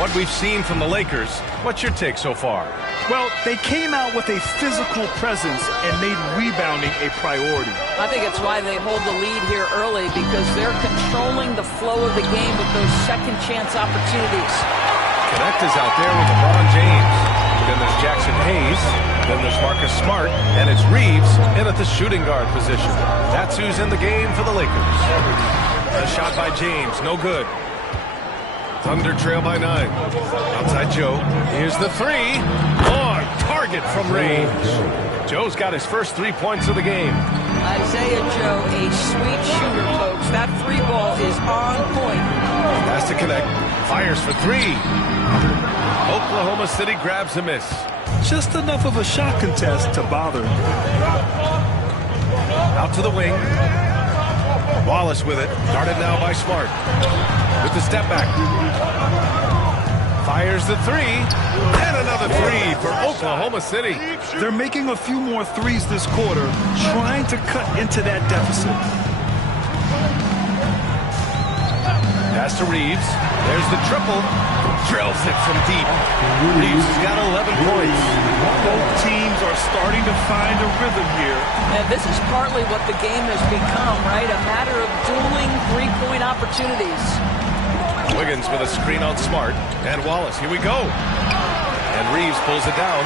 what we've seen from the Lakers, what's your take so far? Well, they came out with a physical presence and made rebounding a priority. I think it's why they hold the lead here early, because they're controlling the flow of the game with those second chance opportunities. Connect is out there with LeBron James. Then there's Jackson Hayes. Then there's Marcus Smart. And it's Reeves in at the shooting guard position. That's who's in the game for the Lakers. A shot by James, no good. Thunder trail by 9. Outside Joe. Here's the three. On target from range. Joe's got his first 3 points of the game. Isaiah Joe, a sweet shooter, folks. That three ball is on point. Has to connect. Fires for three. Oklahoma City grabs a miss. Just enough of a shot contest to bother. Out to the wing. Wallace with it. Guarded now by Smart. With the step back. Fires the three. And another three for Oklahoma City. They're making a few more threes this quarter, trying to cut into that deficit. Pass to Reeves. There's the triple. Drills it from deep. Reeves has got 11 points. Both teams are starting to find a rhythm here. And this is partly what the game has become, right? A matter of dueling three-point opportunities. Wiggins with a screen on Smart. And Wallace, here we go. And Reeves pulls it down.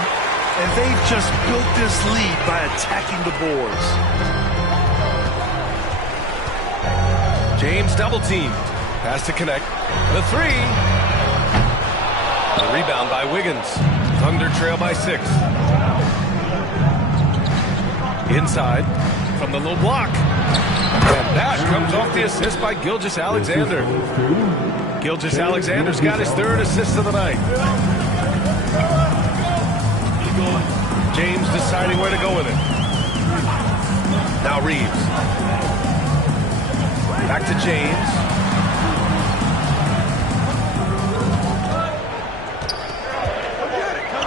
And they've just built this lead by attacking the boards. James double teamed. Pass to connect. The three. The rebound by Wiggins. Thunder trail by 6. Inside from the low block. And that comes off the assist by Gilgeous-Alexander. Gilgeous-Alexander's got his 3rd assist of the night. James deciding where to go with it. Now Reeves. Back to James.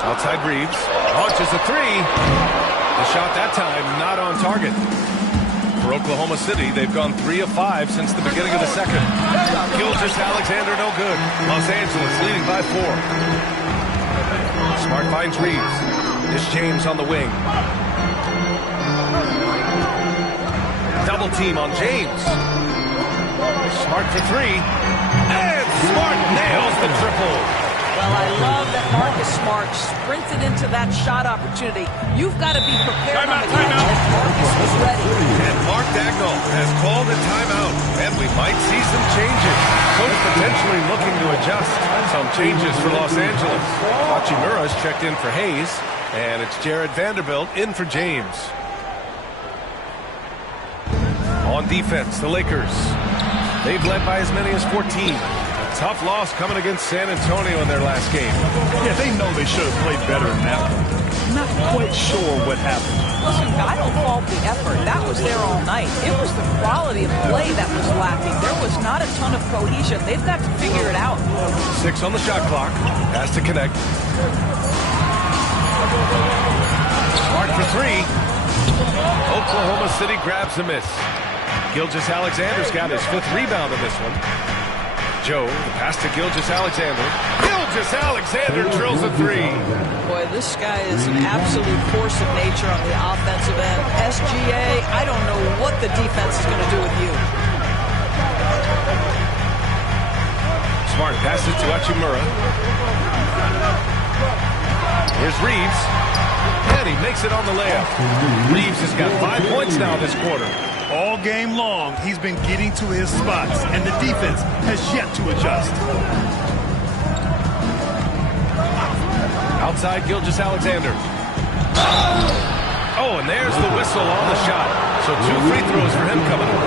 Outside Reeves. Launches a three. The shot that time not on target. For Oklahoma City, they've gone 3 of 5 since the beginning of the second. Gilgeous-Alexander no good. Los Angeles leading by 4. Smart finds Reeves. It's James on the wing. Double team on James. Smart for 3. And Smart nails the triple. Well, I love that Marcus Smart sprinted into that shot opportunity. You've got to be prepared on the catch, and Marcus was ready. And Mark Dagnall has called a timeout, and we might see some changes. Coach potentially looking to adjust. Some changes for Los Angeles. Hachimura's checked in for Hayes, and it's Jared Vanderbilt in for James. On defense, the Lakers. They've led by as many as 14. Tough loss coming against San Antonio in their last game. Yeah, they know they should have played better in that one. Not quite sure what happened. Listen, I don't fault the effort. That was there all night. It was the quality of play that was lacking. There was not a ton of cohesion. They've got to figure it out. 6 on the shot clock. Has to connect. Smart for 3. Oklahoma City grabs a miss. Gilgeous-Alexander's got his 5th rebound in this one. Joe, the pass to Gilgeous-Alexander. Gilgeous-Alexander drills a 3. Boy, this guy is an absolute force of nature on the offensive end. SGA, I don't know what the defense is going to do with you. Smart passes to Hachimura. Here's Reeves. And he makes it on the layup. Reeves has got 5 points now this quarter. All game long, he's been getting to his spots, and the defense has yet to adjust. Outside Gilgeous-Alexander. Oh, and there's the whistle on the shot. So 2 free throws for him coming up.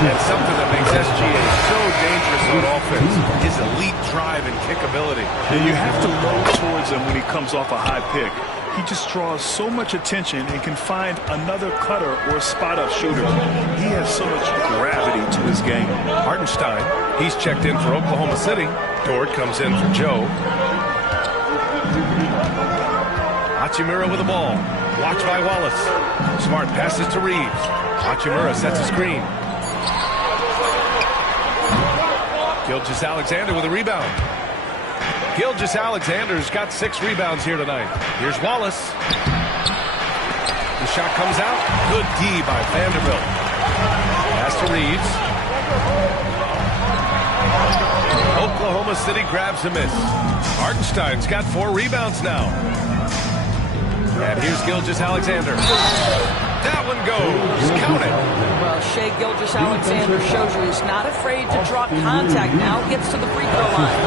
And something that makes SGA so dangerous on offense, his elite drive and kick ability. And you have to load towards him when he comes off a high pick. He just draws so much attention and can find another cutter or spot-up shooter. He has so much gravity to his game. Hartenstein, he's checked in for Oklahoma City. Dort comes in for Joe. Hachimura with the ball. Watched by Wallace. Smart passes to Reeves. Hachimura sets a screen. Gilgeous-Alexander with a rebound. Gilgeous-Alexander's got 6 rebounds here tonight. Here's Wallace. The shot comes out. Good D by Vanderbilt. Pass to Reeves. Oklahoma City grabs a miss. Hartenstein's got 4 rebounds now. And here's Gilgeous-Alexander. That one goes. Count it. Well, Shai Gilgeous-Alexander shows you he's not afraid to drop contact. Now gets to the free throw line.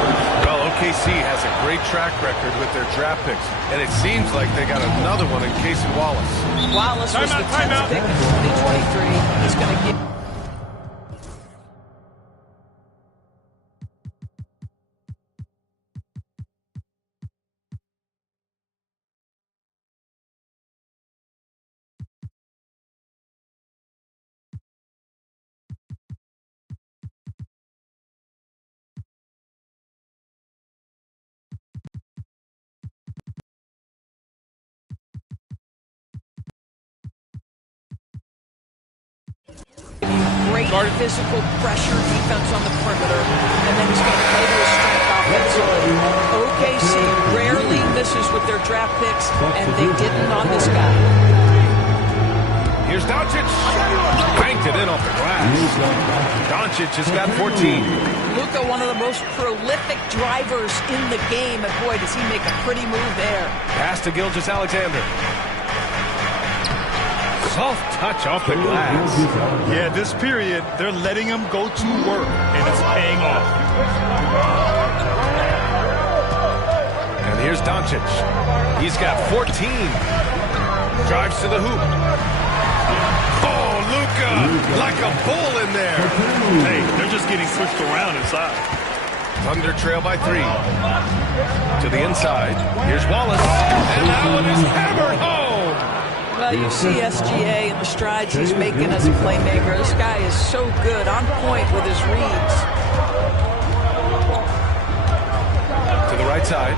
Well, OKC has a great track record with their draft picks, and it seems like they got another one in Casey Wallace. Wallace was the 10th pick in 2023. He's going to get... Great physical pressure defense on the perimeter, and then he's going to play to his strength offensively. OKC rarely misses with their draft picks, and they didn't on this guy. Here's Doncic. Banked it in off the glass. Doncic has got 14. Luka, one of the most prolific drivers in the game, and boy, does he make a pretty move there. Pass to Gilgeous-Alexander. Soft touch off the glass. Yeah, this period, they're letting him go to work, and it's paying off. And here's Doncic. He's got 14. Drives to the hoop. Oh, Luka, like a bull in there. Hey, they're just getting pushed around inside. Thunder trail by 3. To the inside. Here's Wallace. And that one is hammered home. Well, you see SGA and the strides he's making as a playmaker. This guy is so good, on point with his reads. To the right side.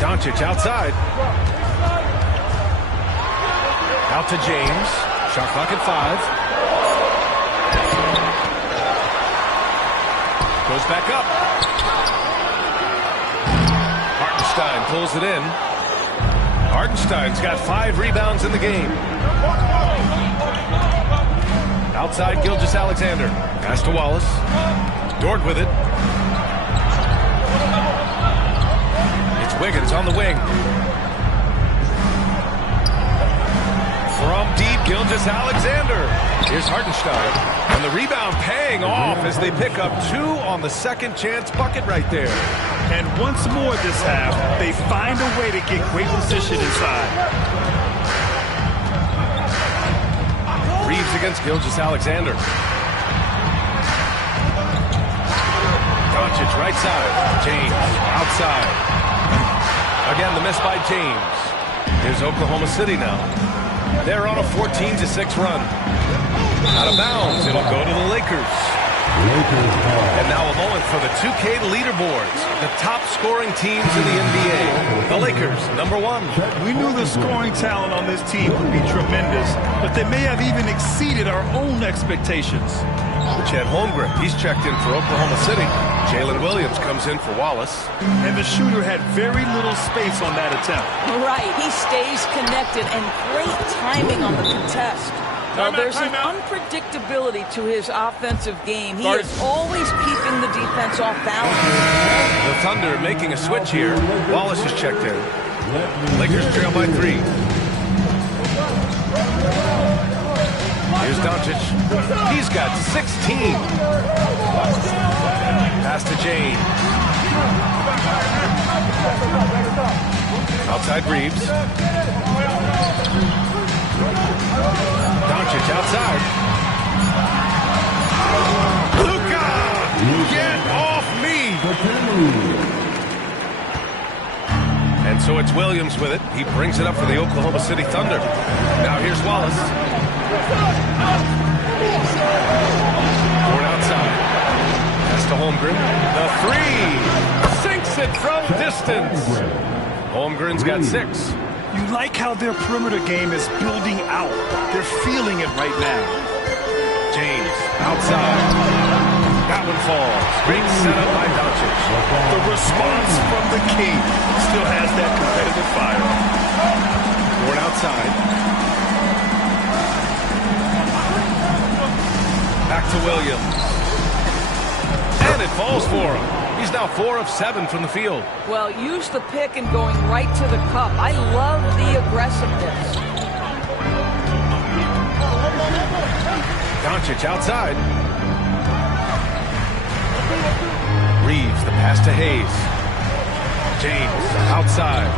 Doncic outside. Out to James. Shot clock at 5. Goes back up. Hartenstein pulls it in. Hartenstein's got 5 rebounds in the game. Outside Gilgeous-Alexander. Pass to Wallace. Dort with it. It's Wiggins on the wing. From deep, Gilgeous-Alexander. Here's Hartenstein. And the rebound paying off as they pick up 2 on the second chance bucket right there. And once more this half, they find a way to get great position inside. Reeves against Gilgeous-Alexander. Doncic right side. James outside. Again, the miss by James. Here's Oklahoma City now. They're on a 14-6 run. Out of bounds, it'll go to the Lakers. And now a moment for the 2K leaderboards. The top scoring teams in the NBA. The Lakers, number 1. We knew the scoring talent on this team would be tremendous, but they may have even exceeded our own expectations. Chet Holmgren, he's checked in for Oklahoma City. Jalen Williams comes in for Wallace. And the shooter had very little space on that attempt. Right, he stays connected, and great timing on the contest. Now, there's an unpredictability to his offensive game. He is always keeping the defense off balance. The Thunder making a switch here. Wallace is checked in. Lakers trail by 3. Here's Doncic. He's got 16. Pass to James. Outside Reeves. Doncic outside. Luka! Get off me! And so it's Williams with it. He brings it up for the Oklahoma City Thunder. Now here's Wallace. Ford outside. Pass to Holmgren. The 3! Sinks it from distance. Holmgren's got 6. You like how their perimeter game is building out. They're feeling it right now. James outside. That that one falls. Great setup by Doncic. The response from the king still has that competitive fire. Ford outside. Back to Williams. And it falls for him. He's now 4 of 7 from the field. Well, use the pick and going right to the cup. I love the aggressiveness. Doncic outside. Reeves, the pass to Hayes. James outside.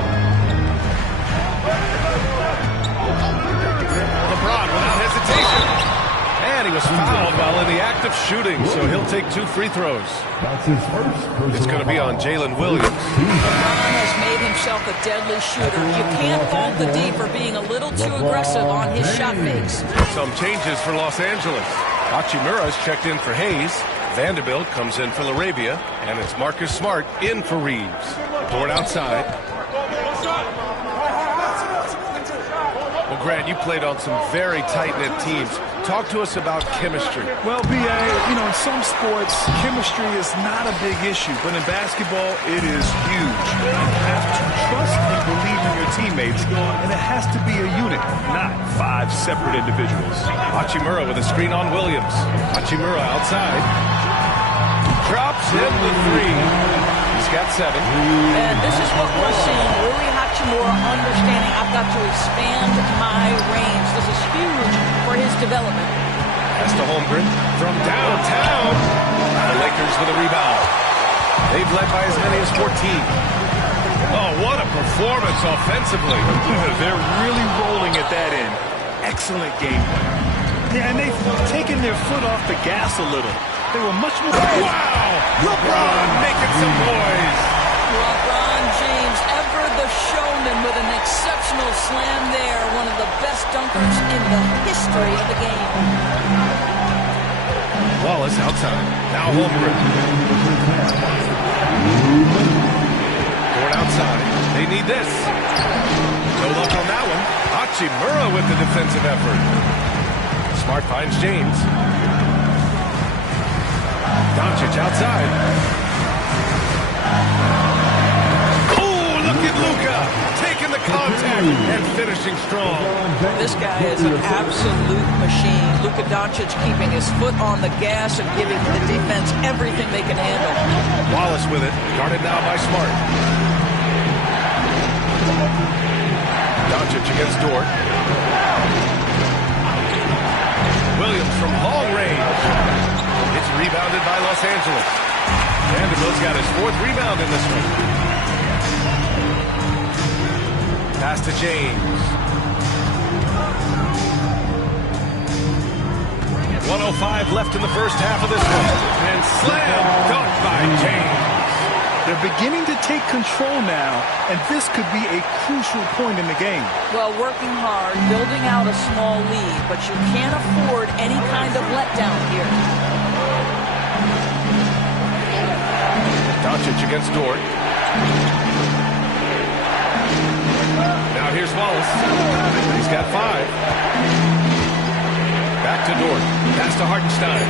LeBron without hesitation. And he was fouled while in the act of shooting, so he'll take 2 free throws. That's his first. It's going to be on Jalen Williams. LeBron has made himself a deadly shooter. You can't fault the D for being a little too aggressive on his shot fakes. Some changes for Los Angeles. Hachimura's checked in for Hayes. Vanderbilt comes in for LaRavia. And it's Marcus Smart in for Reeves. Ford outside. Well, Grant, you played on some very tight-knit teams. Talk to us about chemistry. Well, B.A., in some sports, chemistry is not a big issue. But in basketball, it is huge. You have to trust and believe in your teammates. And it has to be a unit, not 5 separate individuals. Hachimura with a screen on Williams. Hachimura outside. Drops in the 3. He's got 7. And this is what we're seeing. Rui Hachimura understanding I've got to expand my range. This is huge for his development. Pass to Holmgren from downtown. The Lakers with a rebound. They've led by as many as 14. Oh, what a performance offensively. They're really rolling at that end. Excellent game plan. Yeah, and they've taken their foot off the gas a little. They were much more... Wow! LeBron making some noise. LeBron James, ever the showman, with an exceptional slam there. One of the best dunkers in the history of the game. Wallace outside. Now Holmgren. Ford outside. They need this. No luck on that one. Hachimura with the defensive effort. Smart finds James. Doncic outside. Oh, look at Luka taking the contact and finishing strong. This guy is an absolute machine. Luka Doncic keeping his foot on the gas and giving the defense everything they can handle. Wallace with it, guarded now by Smart. Doncic against Dort. Williams from long range. It's rebounded by Los Angeles. Vanderbilt's got his 4th rebound in this one. Pass to James. 1:05 left in the first half of this one. And slam dunk by James. They're beginning to take control now, and this could be a crucial point in the game. Well, working hard, building out a small lead, but you can't afford any kind of letdown here. Doncic against Dort. Now here's Wallace. He's got 5. Back to Dort. Pass to Hartenstein.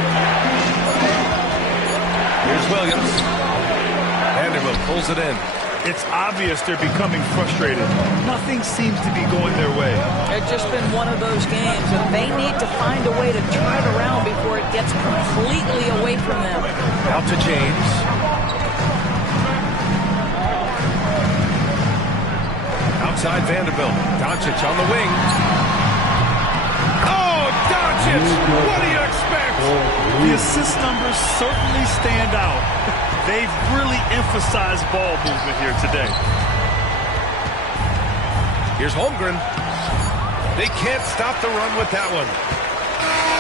Here's Williams. Vanderbilt pulls it in. It's obvious they're becoming frustrated. Nothing seems to be going their way. It's just been one of those games, and they need to find a way to turn it around before it gets completely away from them. Out to James. Outside Vanderbilt. Doncic on the wing. Oh, Doncic! What do you expect? The assist numbers certainly stand out. They've really emphasized ball movement here today. Here's Holmgren. They can't stop the run with that one.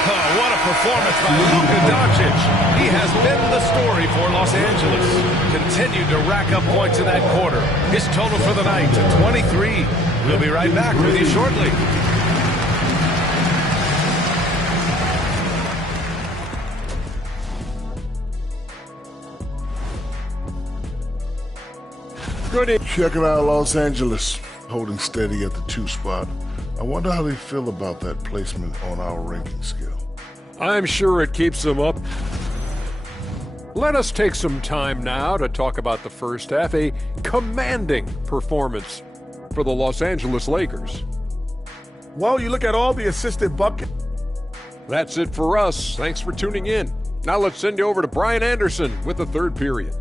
Oh, what a performance by Luka Doncic. He has been the story for Los Angeles. Continued to rack up points in that quarter. His total for the night to 23. We'll be right back with you shortly. Checking out Los Angeles, holding steady at the 2 spot. I wonder how they feel about that placement on our ranking scale. I'm sure it keeps them up. Let us take some time now to talk about the first half, a commanding performance for the Los Angeles Lakers. Well, you look at all the assisted buckets. That's it for us. Thanks for tuning in. Now let's send you over to Brian Anderson with the third period.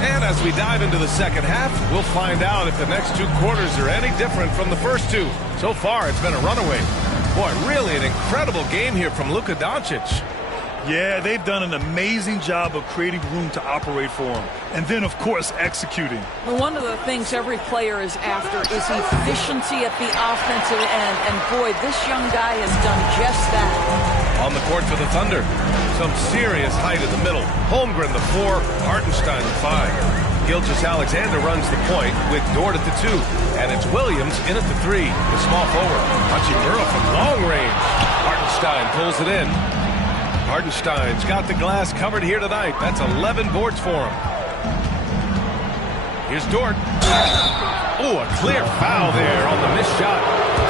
And as we dive into the second half, we'll find out if the next two quarters are any different from the first two. So far, it's been a runaway. Boy, really an incredible game here from Luka Doncic. Yeah, they've done an amazing job of creating room to operate for him. And then, of course, executing. Well, one of the things every player is after is efficiency at the offensive end. And, boy, this young guy has done just that. On the court for the Thunder. Some serious height in the middle. Holmgren, the 4. Hartenstein, the 5. Gilgeous-Alexander runs the point with Dort at the 2. And it's Williams in at the 3. The small forward. Hachimura from long range. Hartenstein pulls it in. Hartenstein's got the glass covered here tonight. That's 11 boards for him. Here's Dort. Oh, a clear foul there on the missed shot.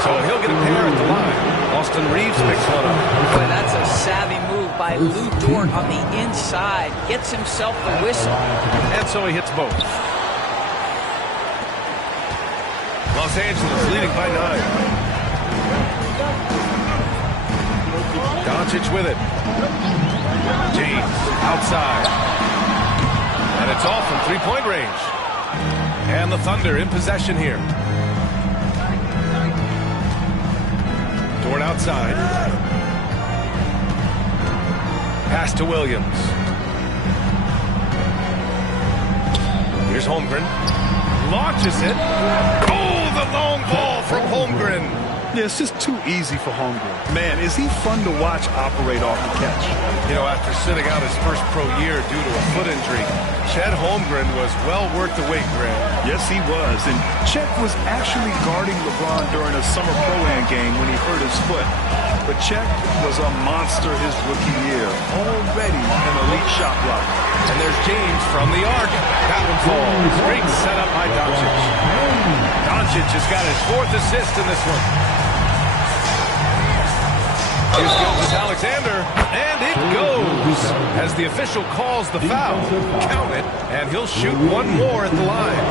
So he'll get a pair at the line. Austin Reeves picks one up. Boy, that's a savvy move by Lou Dort on the inside. Gets himself the whistle. And so he hits both. Los Angeles leading by 9. Doncic with it. James outside. And it's off from three-point range. And the Thunder in possession here. Dort outside. Pass to Williams. Here's Holmgren. Launches it. Oh, the long ball from Holmgren. Yeah, it's just too easy for Holmgren. Man, is he fun to watch operate off the catch. You know, after sitting out his first pro year due to a foot injury, Chet Holmgren was well worth the wait, Grant. Yes, he was. And Chet was actually guarding LeBron during a summer pro-am game when he hurt his foot. But Chet was a monster his rookie year. Already an elite shot blocker. And there's James from the arc. That one falls. Great setup by Doncic. Doncic has got his 4th assist in this one. Here's Gilgeous-Alexander, and it goes. As the official calls the foul, count it, and he'll shoot one more at the line.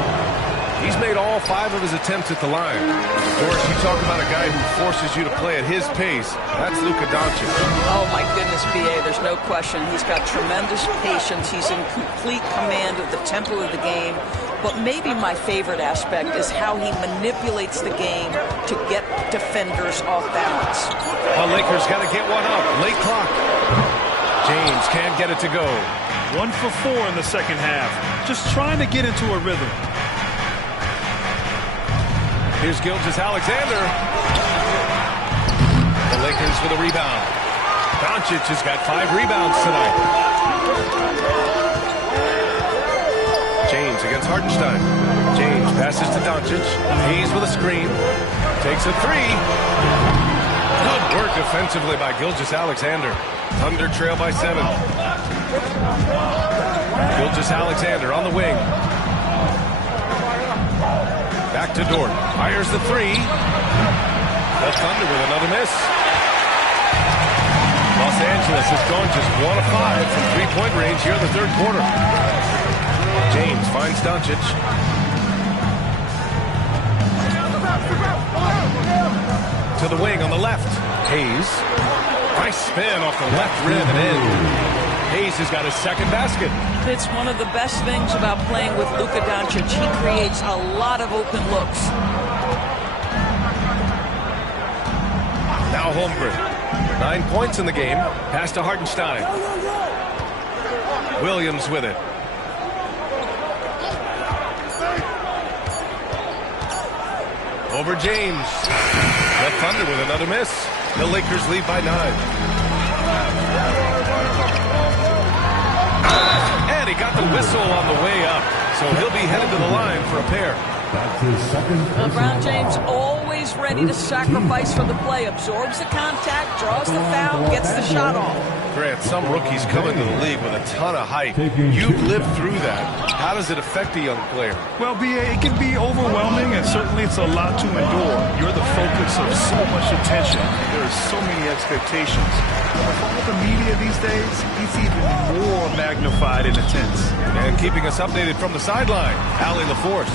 He's made all 5 of his attempts at the line. George, you talk about a guy who forces you to play at his pace. That's Luka Doncic. Oh, my goodness, B.A., there's no question. He's got tremendous patience. He's in complete command of the tempo of the game. But maybe my favorite aspect is how he manipulates the game to get defenders off balance. Well, Lakers got to get one up. Late clock. James can't get it to go. 1 for 4 in the second half. Just trying to get into a rhythm. Here's Gilgeous-Alexander. The Lakers for the rebound. Doncic has got 5 rebounds tonight. James against Hartenstein. James passes to Doncic. Hayes with a screen. Takes a 3. Good work defensively by Gilgeous-Alexander. Thunder trail by 7. Gilgeous-Alexander on the wing. Back to Dort. Fires the 3. The Thunder with another miss. Los Angeles has gone just 1 of 5 from three-point range here in the third quarter. James finds Doncic. To the wing on the left. Hayes. Nice spin off the left rim and in. Hayes has got his second basket. It's one of the best things about playing with Luka Doncic. He creates a lot of open looks. Now Holmgren. 9 points in the game. Pass to Hartenstein. Williams with it. Over James. The Thunder with another miss. The Lakers lead by 9. And he got the whistle on the way up. So he'll be headed to the line for a pair. That's his second. LeBron James always always ready to sacrifice for the play. Absorbs the contact, draws the foul, gets the shot off. Grant, some rookies come into the league with a ton of hype. You've lived through that. How does it affect a young player? Well, B.A., it can be overwhelming, and certainly it's a lot to endure. You're the focus of so much attention. There are so many expectations. With all the media these days, it's even more magnified and intense. And keeping us updated from the sideline, Allie LaForce.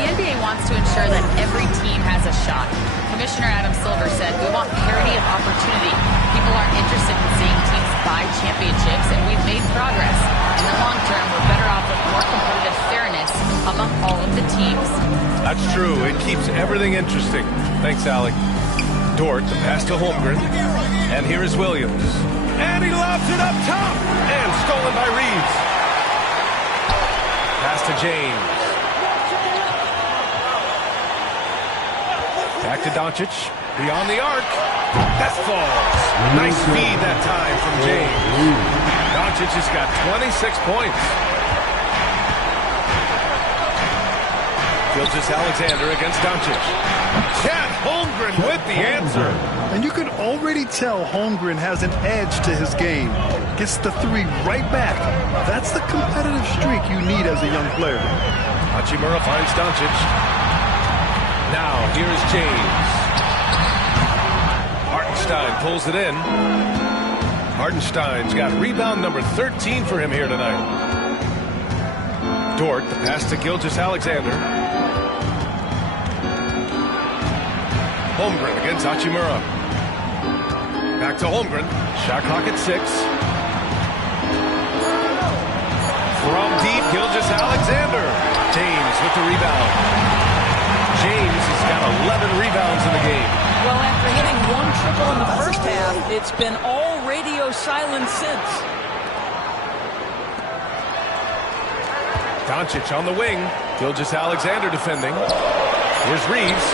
The NBA wants to ensure that every team has a shot. Commissioner Adam Silver said, "We want parity of opportunity. People aren't interested in seeing teams buy championships, and we've made progress. In the long term, we're better off with more competitive fairness among all of the teams." That's true. It keeps everything interesting. Thanks, Allie. Dort, the pass to Holmgren. And here is Williams. And he lobs it up top. And stolen by Reeves. Pass to James. Back to Doncic. Beyond the arc. That falls. Nice feed that time from James. Doncic has got 26 points. Gilgeous-Alexander against Doncic. Chet Holmgren with the answer. And you can already tell Holmgren has an edge to his game. Gets the three right back. That's the competitive streak you need as a young player. Hachimura finds Doncic. Now, here is James. Hartenstein pulls it in. Hartenstein's got rebound number 13 for him here tonight. Dort, the pass to Gilgeous-Alexander. Holmgren against Hachimura. Back to Holmgren. Shot clock at 6. From deep, Gilgeous-Alexander. James with the rebound. James has got 11 rebounds in the game. Well, after hitting one triple in the first half, it's been all radio silence since. Doncic on the wing. Gilgeous-Alexander defending. Here's Reeves.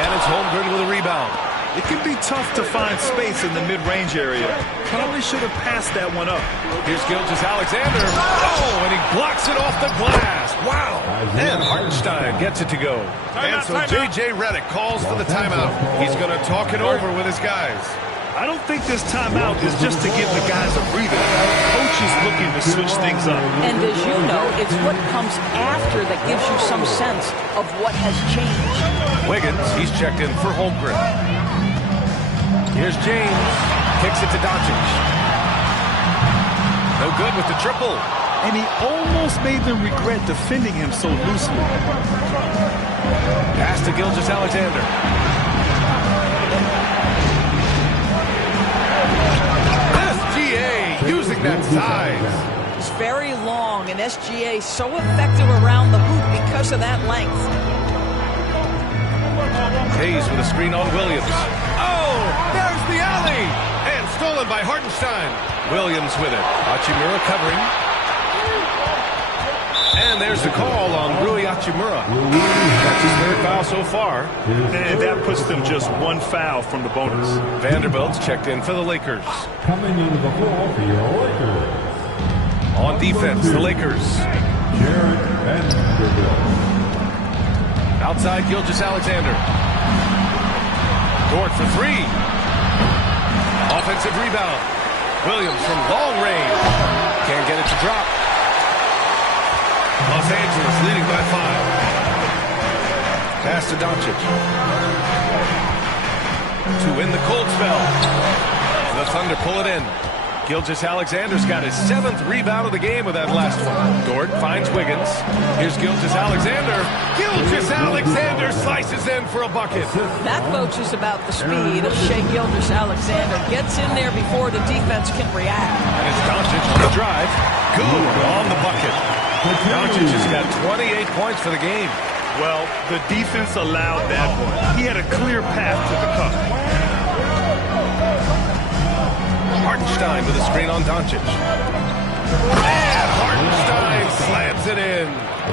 And it's Holmgren with a rebound. It can be tough to find space in the mid-range area. Probably should have passed that one up. Here's Gilgeous-Alexander. Oh, and he blocks it off the glass. Wow. And Hartenstein gets it to go. And so J.J. Redick calls for the timeout. He's going to talk it over with his guys. I don't think this timeout is just to give the guys a breather. Coach is looking to switch things up. And as you know, it's what comes after that gives you some sense of what has changed. Wiggins, he's checked in for Holmgren. Here's James. Kicks it to Doncic. No good with the triple. And he almost made them regret defending him so loosely. Pass to Gilgeous-Alexander. SGA using that size. It's very long, and SGA so effective around the hoop because of that length. Hayes with a screen on Williams. Oh, there's the alley. And stolen by Hartenstein. Williams with it. Hachimura covering. And there's the call on Rui Hachimura. That's his third foul so far. And that puts them just one foul from the bonus. Vanderbilt's checked in for the Lakers. Coming into the floor for your Lakers. On defense, the Lakers. Jarrett Vanderbilt. Outside Gilgeous-Alexander. Dort for 3. Offensive rebound. Williams from long range. Can't get it to drop. Los Angeles leading by 5. Pass to Doncic. To win the cold spell. The Thunder pull it in. Gilgeous-Alexander's got his 7th rebound of the game with that last one. Dort finds Wiggins. Here's Gilgeous-Alexander. Gilgeous-Alexander slices in for a bucket. That, folks, is about the speed of Shai Gilgeous-Alexander. Gets in there before the defense can react. And it's Doncic on the drive. Good on the bucket. Doncic has got 28 points for the game. Well, the defense allowed that one. He had a clear path to the cup. Hartenstein with a screen on Doncic. And Hartenstein slams it in.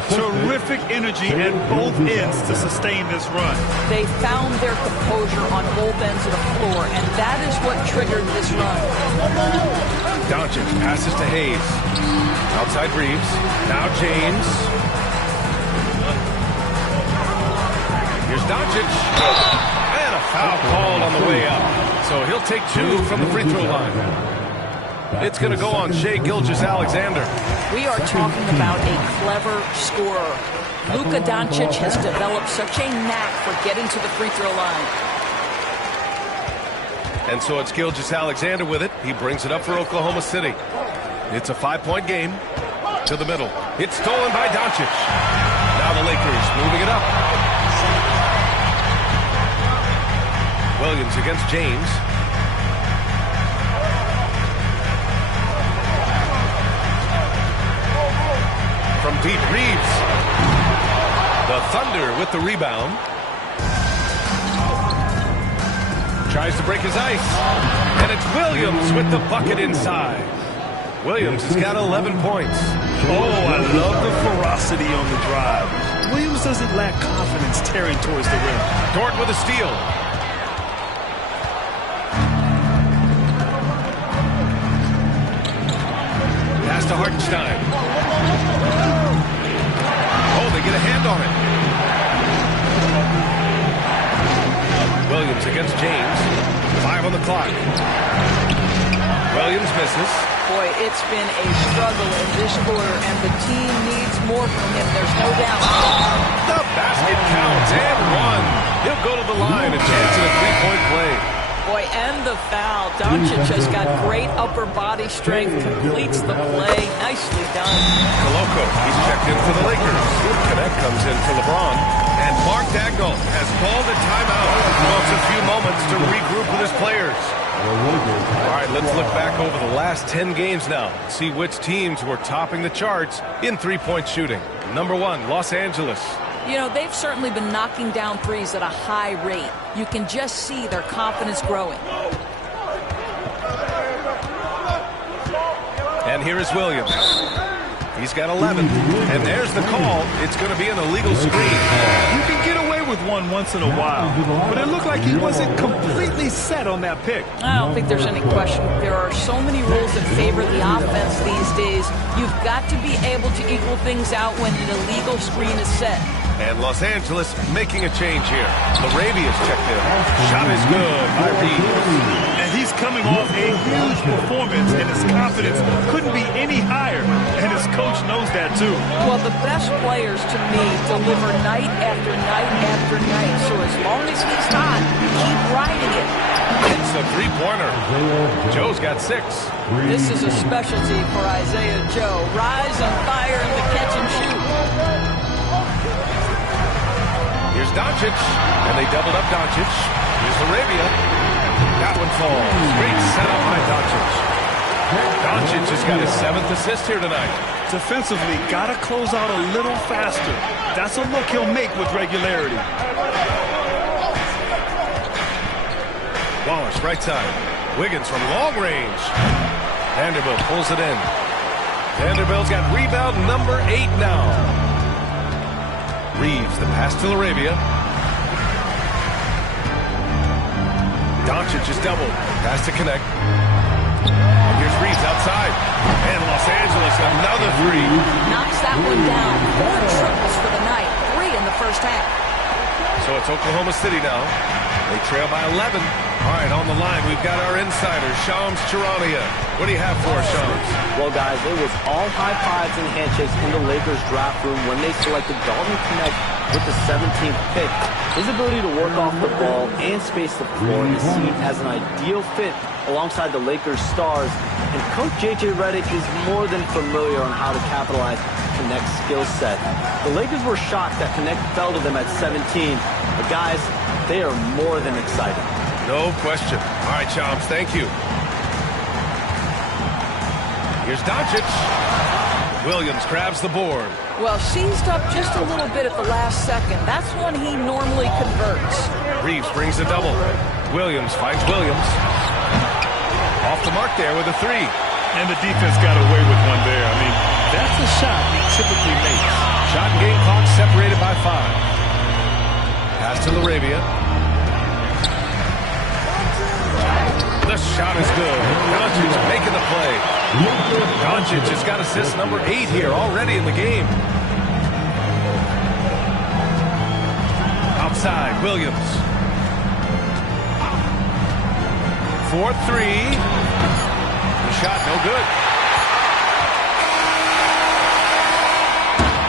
Terrific energy at both ends to sustain this run. They found their composure on both ends of the floor, and that is what triggered this run. Doncic passes to Hayes. Outside Reeves. Now James. Here's Doncic. And a foul called on the way up. So he'll take 2 from the free throw line. It's going to go on Shai Gilgeous-Alexander. We are talking about a clever scorer. Luka Doncic has developed such a knack for getting to the free throw line. And so it's Gilgeous-Alexander with it. He brings it up for Oklahoma City. It's a 5-point game. To the middle. It's stolen by Doncic. Now the Lakers moving it up. Williams against James. From deep, Reeves. The Thunder with the rebound. Tries to break his ice. And it's Williams with the bucket inside. Williams has got 11 points. Oh, I love the ferocity on the drive. Williams doesn't lack confidence tearing towards the rim. Dort with a steal. Pass to Hartenstein. Oh, they get a hand on it. Williams against James. 5 on the clock. Williams misses. Boy, it's been a struggle in this quarter, and the team needs more from him. There's no doubt. The basket counts and 1. He'll go to the line and chance at a 3-point play. Boy, and the foul. Doncic has got great upper body strength, completes the play. Nicely done. Koloko, he's checked in for the Lakers. Connect comes in for LeBron. And Mark Daigneault has called a timeout. He wants a few moments to regroup with his players. All right, let's look back over the last 10 games now. See which teams were topping the charts in three-point shooting. Number 1, Los Angeles. You know, they've certainly been knocking down threes at a high rate. You can just see their confidence growing. And here is Williams. He's got 11. And there's the call. It's going to be an illegal screen. You can get away with one once in a while, but it looked like he wasn't completely set on that pick. I don't think there's any question. There are so many rules that favor the offense these days. You've got to be able to equal things out when an illegal screen is set. And Los Angeles making a change here. LaRavia's checked in. Shot is good by Reeves. And he's coming off a huge performance, and his confidence couldn't be any higher. And his coach knows that, too. Well, the best players, to me, deliver night after night after night. So as long as he's hot, keep riding it. It's a three-pointer. Joe's got 6. This is a specialty for Isaiah Joe. Rise on fire in the catch and shoot. Here's Doncic, and they doubled up Doncic. Here's LaRavia. That one falls. Great setup by Doncic. Doncic has got his 7th assist here tonight. Defensively, got to close out a little faster. That's a look he'll make with regularity. Wallace, right side. Wiggins from long range. Vanderbilt pulls it in. Vanderbilt's got rebound number 8 now. Reeves, the pass to LaRavia. Doncic is doubled. Pass to connect. And here's Reeves outside. And Los Angeles, another 3. Knocks that one down. 4 triples for the night. 3 in the first half. So it's Oklahoma City now. They trail by 11. All right, on the line, we've got our insider, Shams Charania. What do you have for us, Shams? Well, guys, it was all high fives and handshakes in the Lakers draft room when they selected Dalton Knecht with the 17th pick. His ability to work off the ball and space the floor is seen as an ideal fit alongside the Lakers' stars. And Coach J.J. Redick is more than familiar on how to capitalize Knecht's skill set. The Lakers were shocked that Knecht fell to them at 17. But guys, they are more than excited. No question. All right, Shams, thank you. Here's Doncic. Williams grabs the board. Well, seized up just a little bit at the last second. That's when he normally converts. Reeves brings the double. Williams finds Williams. Off the mark there with a 3. And the defense got away with one there. I mean, that's a shot he typically makes. Shot and game clock separated by 5. Pass to LaRavia. The shot is good. Doncic making the play. Doncic has got assist number 8 here already in the game. Outside, Williams. 4-3. The shot, no good.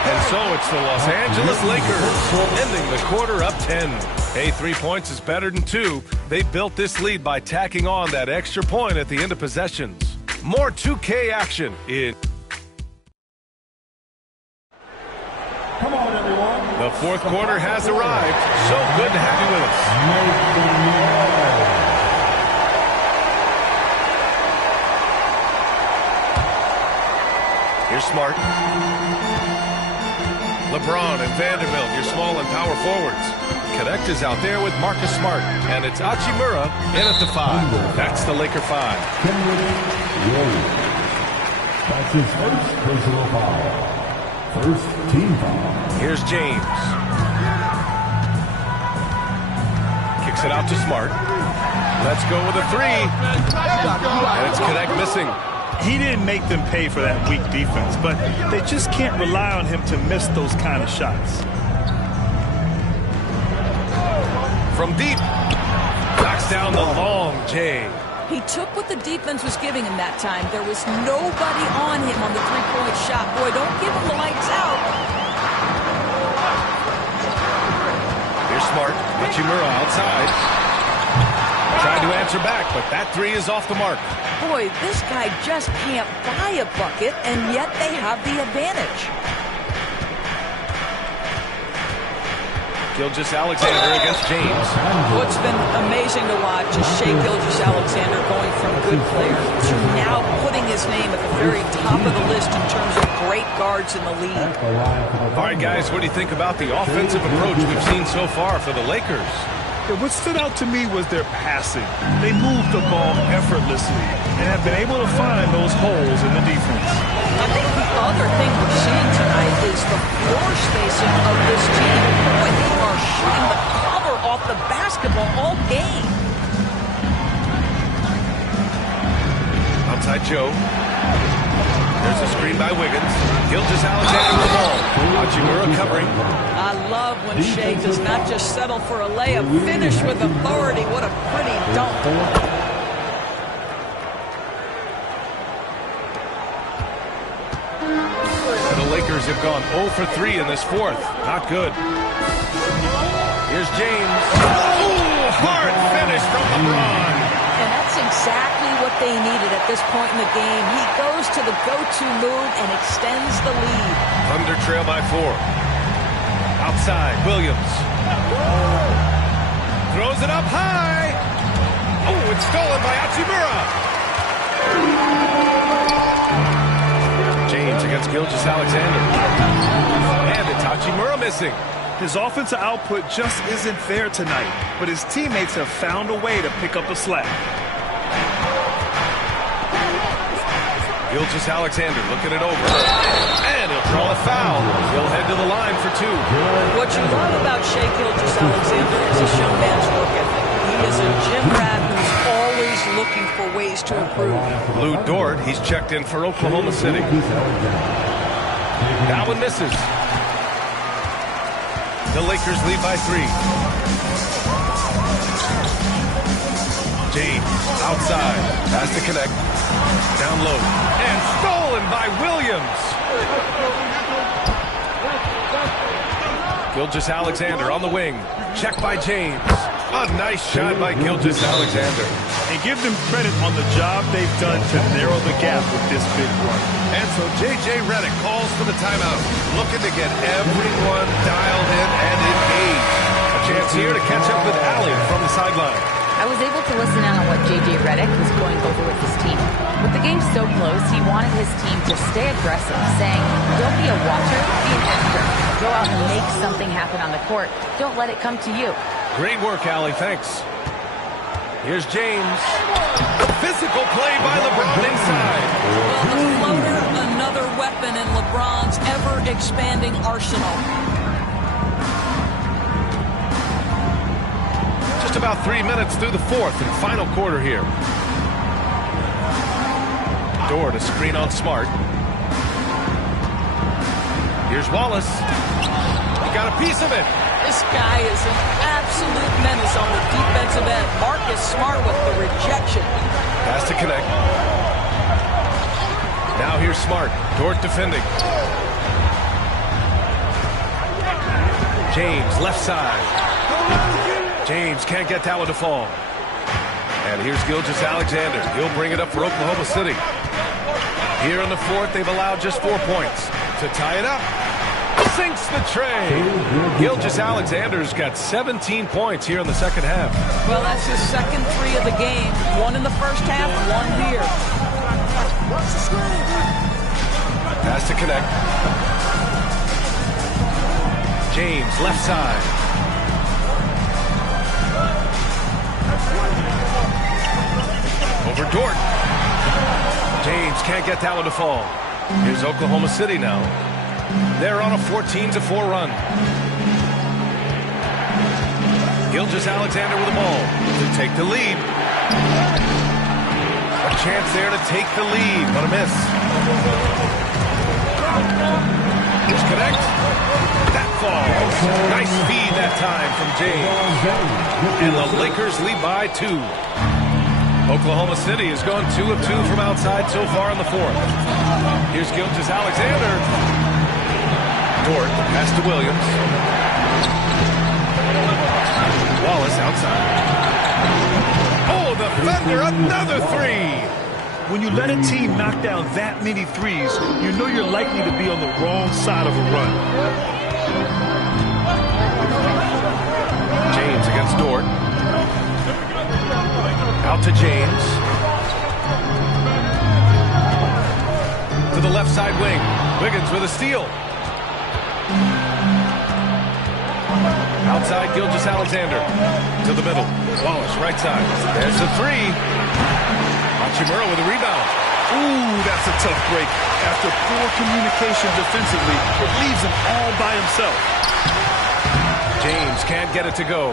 And so it's the Los Angeles Lakers ending the quarter up 10. Hey, 3 points is better than 2. They built this lead by tacking on that extra point at the end of possessions. More 2K action in. Come on, everyone. The fourth quarter has arrived. So good to have you with us. Here's Smart. LeBron and Vanderbilt, your small and power forwards. Connect is out there with Marcus Smart. And it's Hachimura in at the 5. That's the Laker 5. That's his first personal foul. First team foul. Here's James. Kicks it out to Smart. Let's go with a 3. And it's Connect missing. He didn't make them pay for that weak defense, but they just can't rely on him to miss those kind of shots. From deep. Knocks down the long J. He took what the defense was giving him that time. There was nobody on him on the three-point shot. Boy, don't give him the lights out. Here's Smart. Hachimura outside. Tried to answer back, but that 3 is off the mark. Boy, this guy just can't buy a bucket, and yet they have the advantage. Gilgeous-Alexander against James. What's been amazing to watch is Shai Gilgeous-Alexander going from good player to now putting his name at the very top of the list in terms of great guards in the league. All right, guys, what do you think about the offensive approach we've seen so far for the Lakers? What stood out to me was their passing. They moved the ball effortlessly and have been able to find those holes in the defense. I think the other thing we're seeing tonight is the floor spacing of this team. Boy, they are shooting the cover off the basketball all game. Outside Joe. There's a screen by Wiggins. Gilgeous-Alexander with the ball. Hachimura covering. I love when Shai does not just settle for a layup, finish with authority. What a pretty dunk. The Lakers have gone 0 for 3 in this fourth. Not good. Here's James. Oh, hard finish from LeBron. And that's exactly what they needed at this point in the game. He goes to the go-to move and extends the lead. Thunder trail by 4. Outside, Williams. Throws it up high. Oh, it's stolen by Hachimura. James against Gilgeous-Alexander. And it's Hachimura missing. His offensive output just isn't there tonight, but his teammates have found a way to pick up the slack. Gilgeous-Alexander looking it over. And he'll draw a foul. He'll head to the line for 2. What you love about Shai Gilgeous-Alexander is his young man's work ethic. He is a gym rat who's always looking for ways to improve. Lou Dort, he's checked in for Oklahoma City. That one misses. The Lakers lead by 3. James outside. Has to connect. Down low. And stolen by Williams. Gilgeous-Alexander on the wing. Checked by James. A nice shot by Gilgeous-Alexander. And give them credit on the job they've done to narrow the gap with this big run. And so J.J. Redick calls for the timeout, looking to get everyone dialed in and engaged. A chance here to catch up with Allie from the sideline. I was able to listen in on what J.J. Redick was going over with his team. With the game so close, he wanted his team to stay aggressive, saying, don't be a watcher, be an actor. Go out and make something happen on the court. Don't let it come to you. Great work, Allie. Thanks. Here's James. Physical play by LeBron inside. Well, the floater, another weapon in LeBron's ever-expanding arsenal. Just about 3 minutes through the fourth and final quarter here. Dort to screen on Smart. Here's Wallace. He got a piece of it. This guy is an absolute menace on the defensive end. Marcus Smart with the rejection. Has to connect. Now here's Smart. Dort defending. James, left side. James can't get that one to fall. And here's Gilgeous-Alexander. He'll bring it up for Oklahoma City. Here in the fourth, they've allowed just 4 points. To tie it up, sinks the tray. Gilgeous-Alexander's got 17 points here in the second half. Well, that's his second 3 of the game. 1 in the first half, 1 here. Has to connect. James, left side. Over Dort. James can't get that one to fall. Here's Oklahoma City now. They're on a 14-4 run. Gilgeous-Alexander with the ball to take the lead. A chance there to take the lead, but a miss. Here's connect. That falls. Nice feed that time from James. And the Lakers lead by 2. Oklahoma City has gone 2 of 2 from outside so far in the fourth. Here's Gilgeous-Alexander. Dort, pass to Williams. Wallace outside. Oh, the Thunder, another 3. When you let a team knock down that many threes, you know you're likely to be on the wrong side of a run. James against Dort. Out to James. To the left side wing. Wiggins with a steal. Outside Gilgeous-Alexander. To the middle. Wallace, right side. There's the 3. Hachimura with a rebound. Ooh, that's a tough break. After poor communication defensively, it leaves him all by himself. James can't get it to go.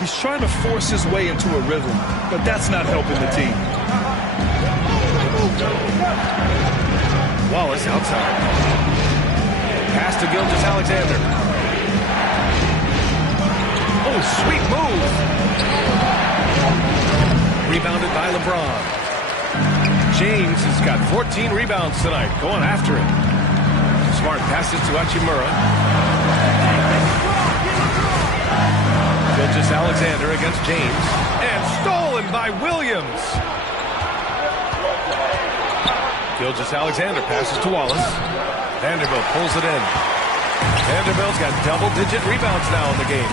He's trying to force his way into a rhythm, but that's not helping the team. Wallace outside. Pass to Gilgeous-Alexander. Oh, sweet move. Rebounded by LeBron. James has got 14 rebounds tonight, going after it. Smart passes to Hachimura. Gilgeous-Alexander against James. And stolen by Williams. Gilgeous-Alexander passes to Wallace. Vanderbilt pulls it in. Vanderbilt's got double-digit rebounds now in the game.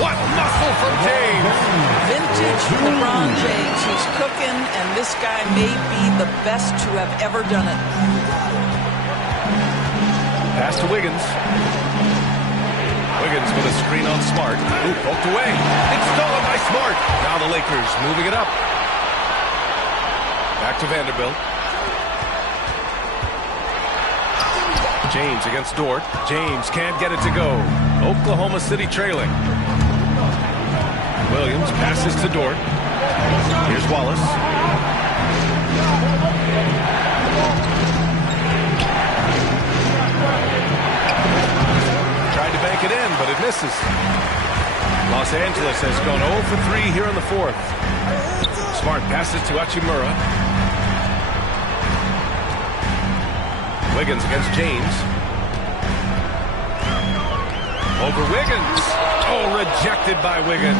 What muscle from James! Vintage LeBron James. He's cooking, and this guy may be the best to have ever done it. Pass to Wiggins. Wiggins with a screen on Smart. Ooh, poked away. It's stolen by Smart. Now the Lakers moving it up. Back to Vanderbilt. James against Dort. James can't get it to go. Oklahoma City trailing. Williams passes to Dort. Here's Wallace. Tried to bank it in, but it misses. Los Angeles has gone 0 for 3 here in the fourth. Smart passes to Hachimura. Wiggins against James. Over Wiggins. Oh, rejected by Wiggins.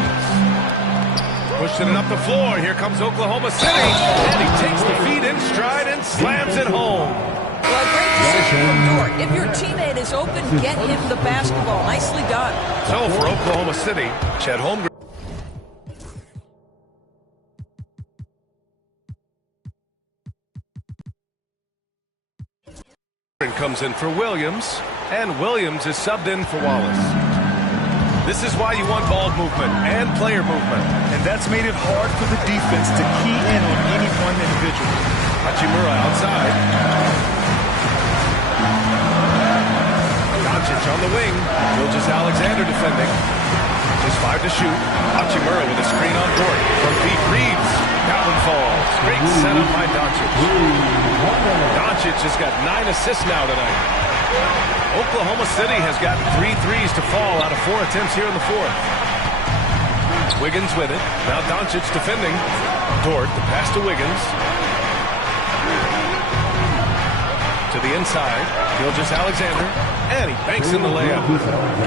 Pushing it up the floor. Here comes Oklahoma City. And he takes the feed in stride and slams it home. Well, great decision from Dort. If your teammate is open, get him the basketball. Nicely done. So for Oklahoma City, Chet Holmgren comes in for Williams, and Williams is subbed in for Wallace. This is why you want ball movement and player movement. And that's made it hard for the defense to key in on any one individual. Hachimura outside. Doncic on the wing. Gilgeous-Alexander defending. Just 5 to shoot. Hachimura with a screen on Dort. From deep, Reeves. That one falls. Great setup by Doncic. Doncic has got 9 assists now tonight. Oklahoma City has got 3 threes to fall out of 4 attempts here in the fourth. Wiggins with it. Now Doncic defending. Dort, the pass to Wiggins. To the inside. Gilgeous-Alexander. And he banks in the layup.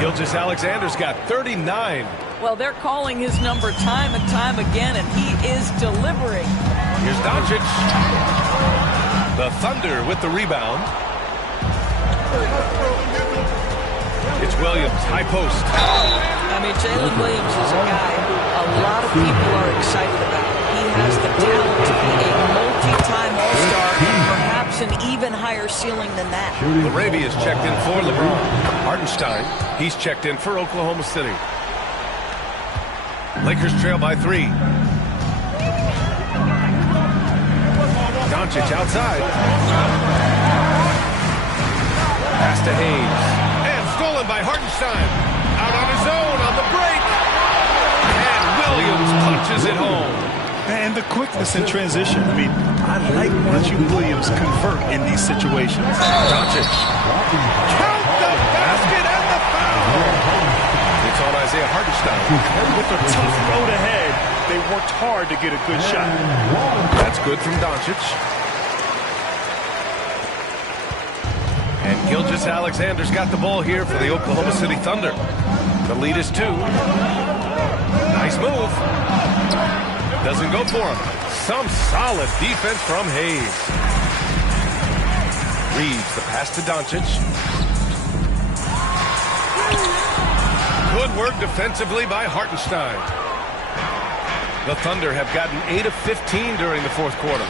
Gilgeous-Alexander's got 39. Well, they're calling his number time and time again, and he is delivering. Here's Doncic. The Thunder with the rebound. It's Williams, high post. I mean, Jalen Williams is a guy who a lot of people are excited about. He has the talent to be a multi-time All-Star and perhaps an even higher ceiling than that. LaRavia is checked in for LeBron. Hartenstein, he's checked in for Oklahoma City. Lakers trail by 3. Doncic outside. Pass to Hayes. And stolen by Hartenstein. Out on his own on the break. And Williams punches it home. And the quickness in transition. I mean, I like watching Williams convert in these situations. Doncic. Count the basket and the foul. It's on Isaiah Hartenstein. With a tough road ahead, they worked hard to get a good shot. That's good from Doncic. And Gilgeous-Alexander's got the ball here for the Oklahoma City Thunder. The lead is 2. Nice move. Doesn't go for him. Some solid defense from Hayes. Reeves, the pass to Doncic. Good work defensively by Hartenstein. The Thunder have gotten 8 of 15 during the fourth quarter.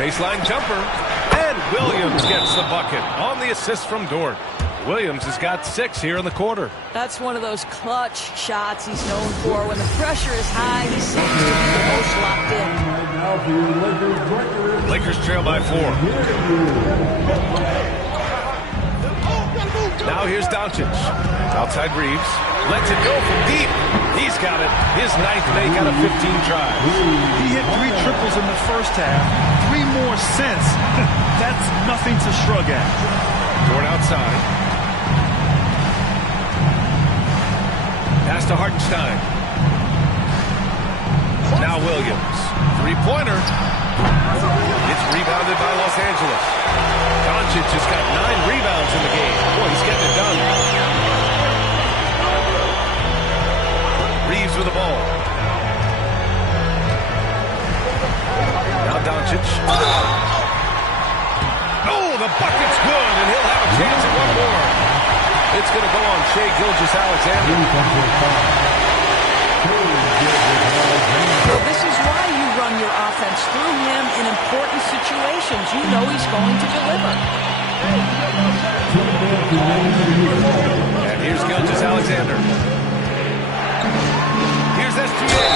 Baseline jumper. And Williams gets the bucket on the assist from Dort. Williams has got 6 here in the quarter. That's one of those clutch shots he's known for. When the pressure is high, he seems to be the most locked in. Lakers trail by 4. Now here's Doncic. Outside Reeves. Lets it go from deep. He's got it. His 9th make out of 15 tries. He hit 3 triples in the first half. 3 more since. That's nothing to shrug at. Dort outside. Pass to Hartenstein. Now Williams. 3-pointer. It's rebounded by Los Angeles. Doncic has got 9 rebounds in the game. Boy, he's getting it done. Reeves with the ball. Now Doncic. Oh, the bucket's good, and he'll have a chance at one more. It's going to go on Shai Gilgeous-Alexander. Well, this is why you run your offense through him in important situations. You know he's going to deliver. And here's Gilgeous-Alexander. Here's SGA.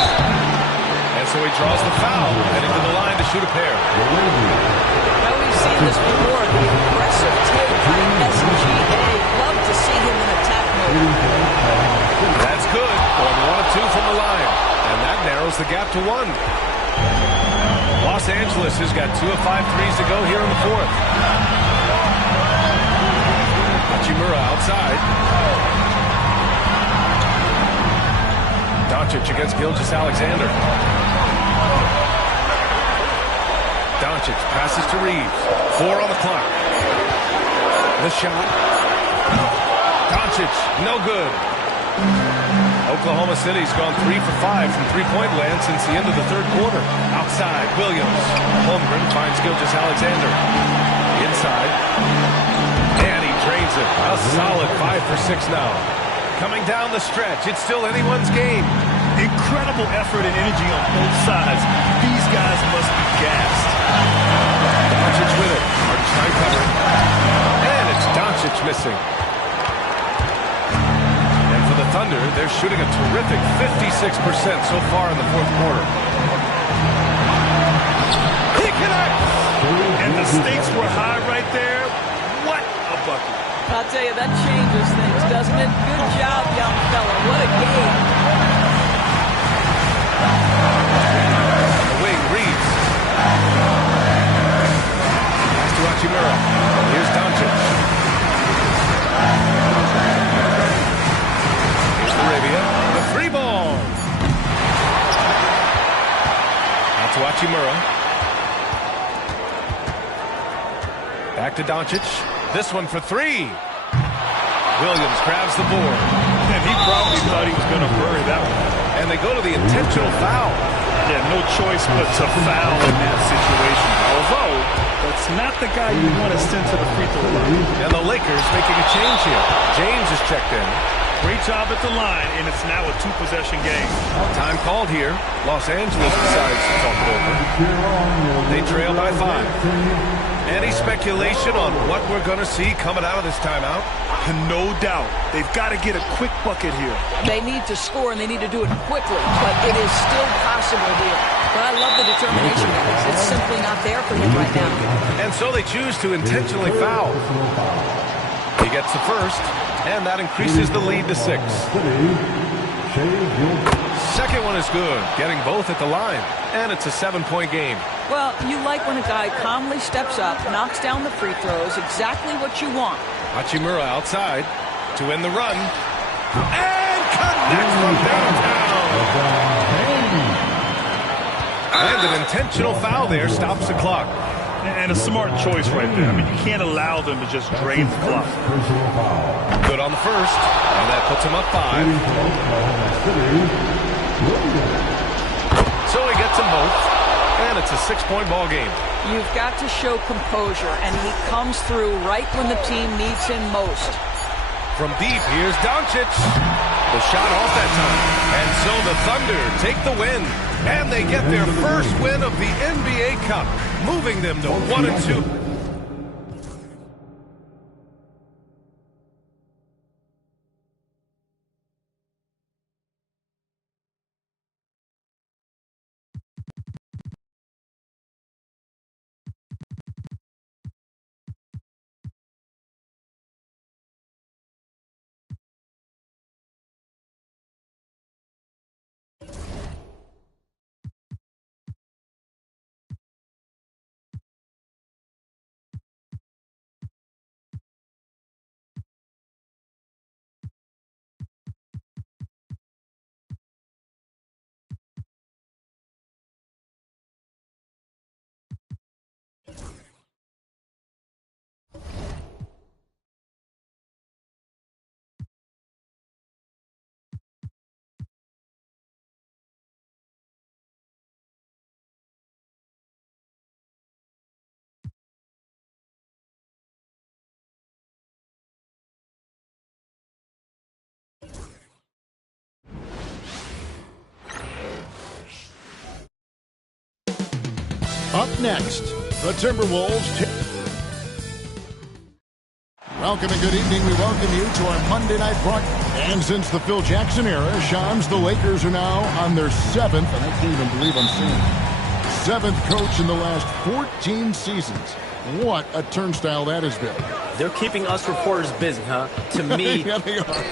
And so he draws the foul, heading to the line to shoot a pair. Now we've seen this before, the aggressive take by SGA. Love to see him in attack mode. That's good. Going 1 of 2 from the line. And that narrows the gap to 1. Los Angeles has got 2 of 5 threes to go here in the fourth. Hachimura outside. Doncic against Gilgeous-Alexander. Doncic passes to Reeves. 4 on the clock. The shot. Doncic, no good. Oklahoma City's gone 3 for 5 from three-point land since the end of the third quarter. Outside, Williams. Holmgren finds Gilgeous-Alexander. Inside. And he drains it. A solid 5 for 6 now. Coming down the stretch, it's still anyone's game. Incredible effort and energy on both sides. These guys must be gassed. Doncic with it. Hartenstein covering. And it's Doncic missing. And for the Thunder, they're shooting a terrific 56% so far in the fourth quarter. He connects! And the stakes were high right there. What a bucket. I'll tell you, that changes things, doesn't it? Good job, young fella. What a game. The wing, Reeves. Pass to Hachimura. Here's Doncic. Hachimura. Back to Doncic. This one for three. Williams grabs the board. And he probably thought he was going to bury that one. And they go to the intentional foul. Yeah, no choice but to foul in that situation. Although, that's not the guy you want to send to the free throw line. And the Lakers making a change here. James is checked in. Great job at the line, and it's now a two-possession game. Time called here. Los Angeles decides to talk it over. They trail by 5. Any speculation on what we're going to see coming out of this timeout? No doubt. They've got to get a quick bucket here. They need to score, and they need to do it quickly, but it is still possible here. But I love the determination, guys. It's simply not there for him right now. And so they choose to intentionally foul. He gets the first, and that increases the lead to 6. Second one is good, getting both at the line, and it's a 7-point game. Well, you like when a guy calmly steps up, knocks down the free throws, exactly what you want. Hachimura outside to win the run, and connects from downtown. And an intentional foul there stops the clock. And a smart choice right there. I mean, you can't allow them to just drain the clock. Good on the first, and that puts him up 5. So he gets them both, and it's a 6-point ball game. You've got to show composure, and he comes through right when the team needs him most. From deep, here's Doncic. The shot off that time. And so the Thunder take the win. And they get their first win of the NBA Cup, moving them to 1-2. Up next, the Timberwolves. Welcome and good evening. We welcome you to our Monday night broadcast. And since the Phil Jackson era, Shams, the Lakers are now on their 7th, and I can't even believe I'm saying it, 7th coach in the last 14 seasons. What a turnstile that has been. They're keeping us reporters busy, huh? To me, yeah, they are.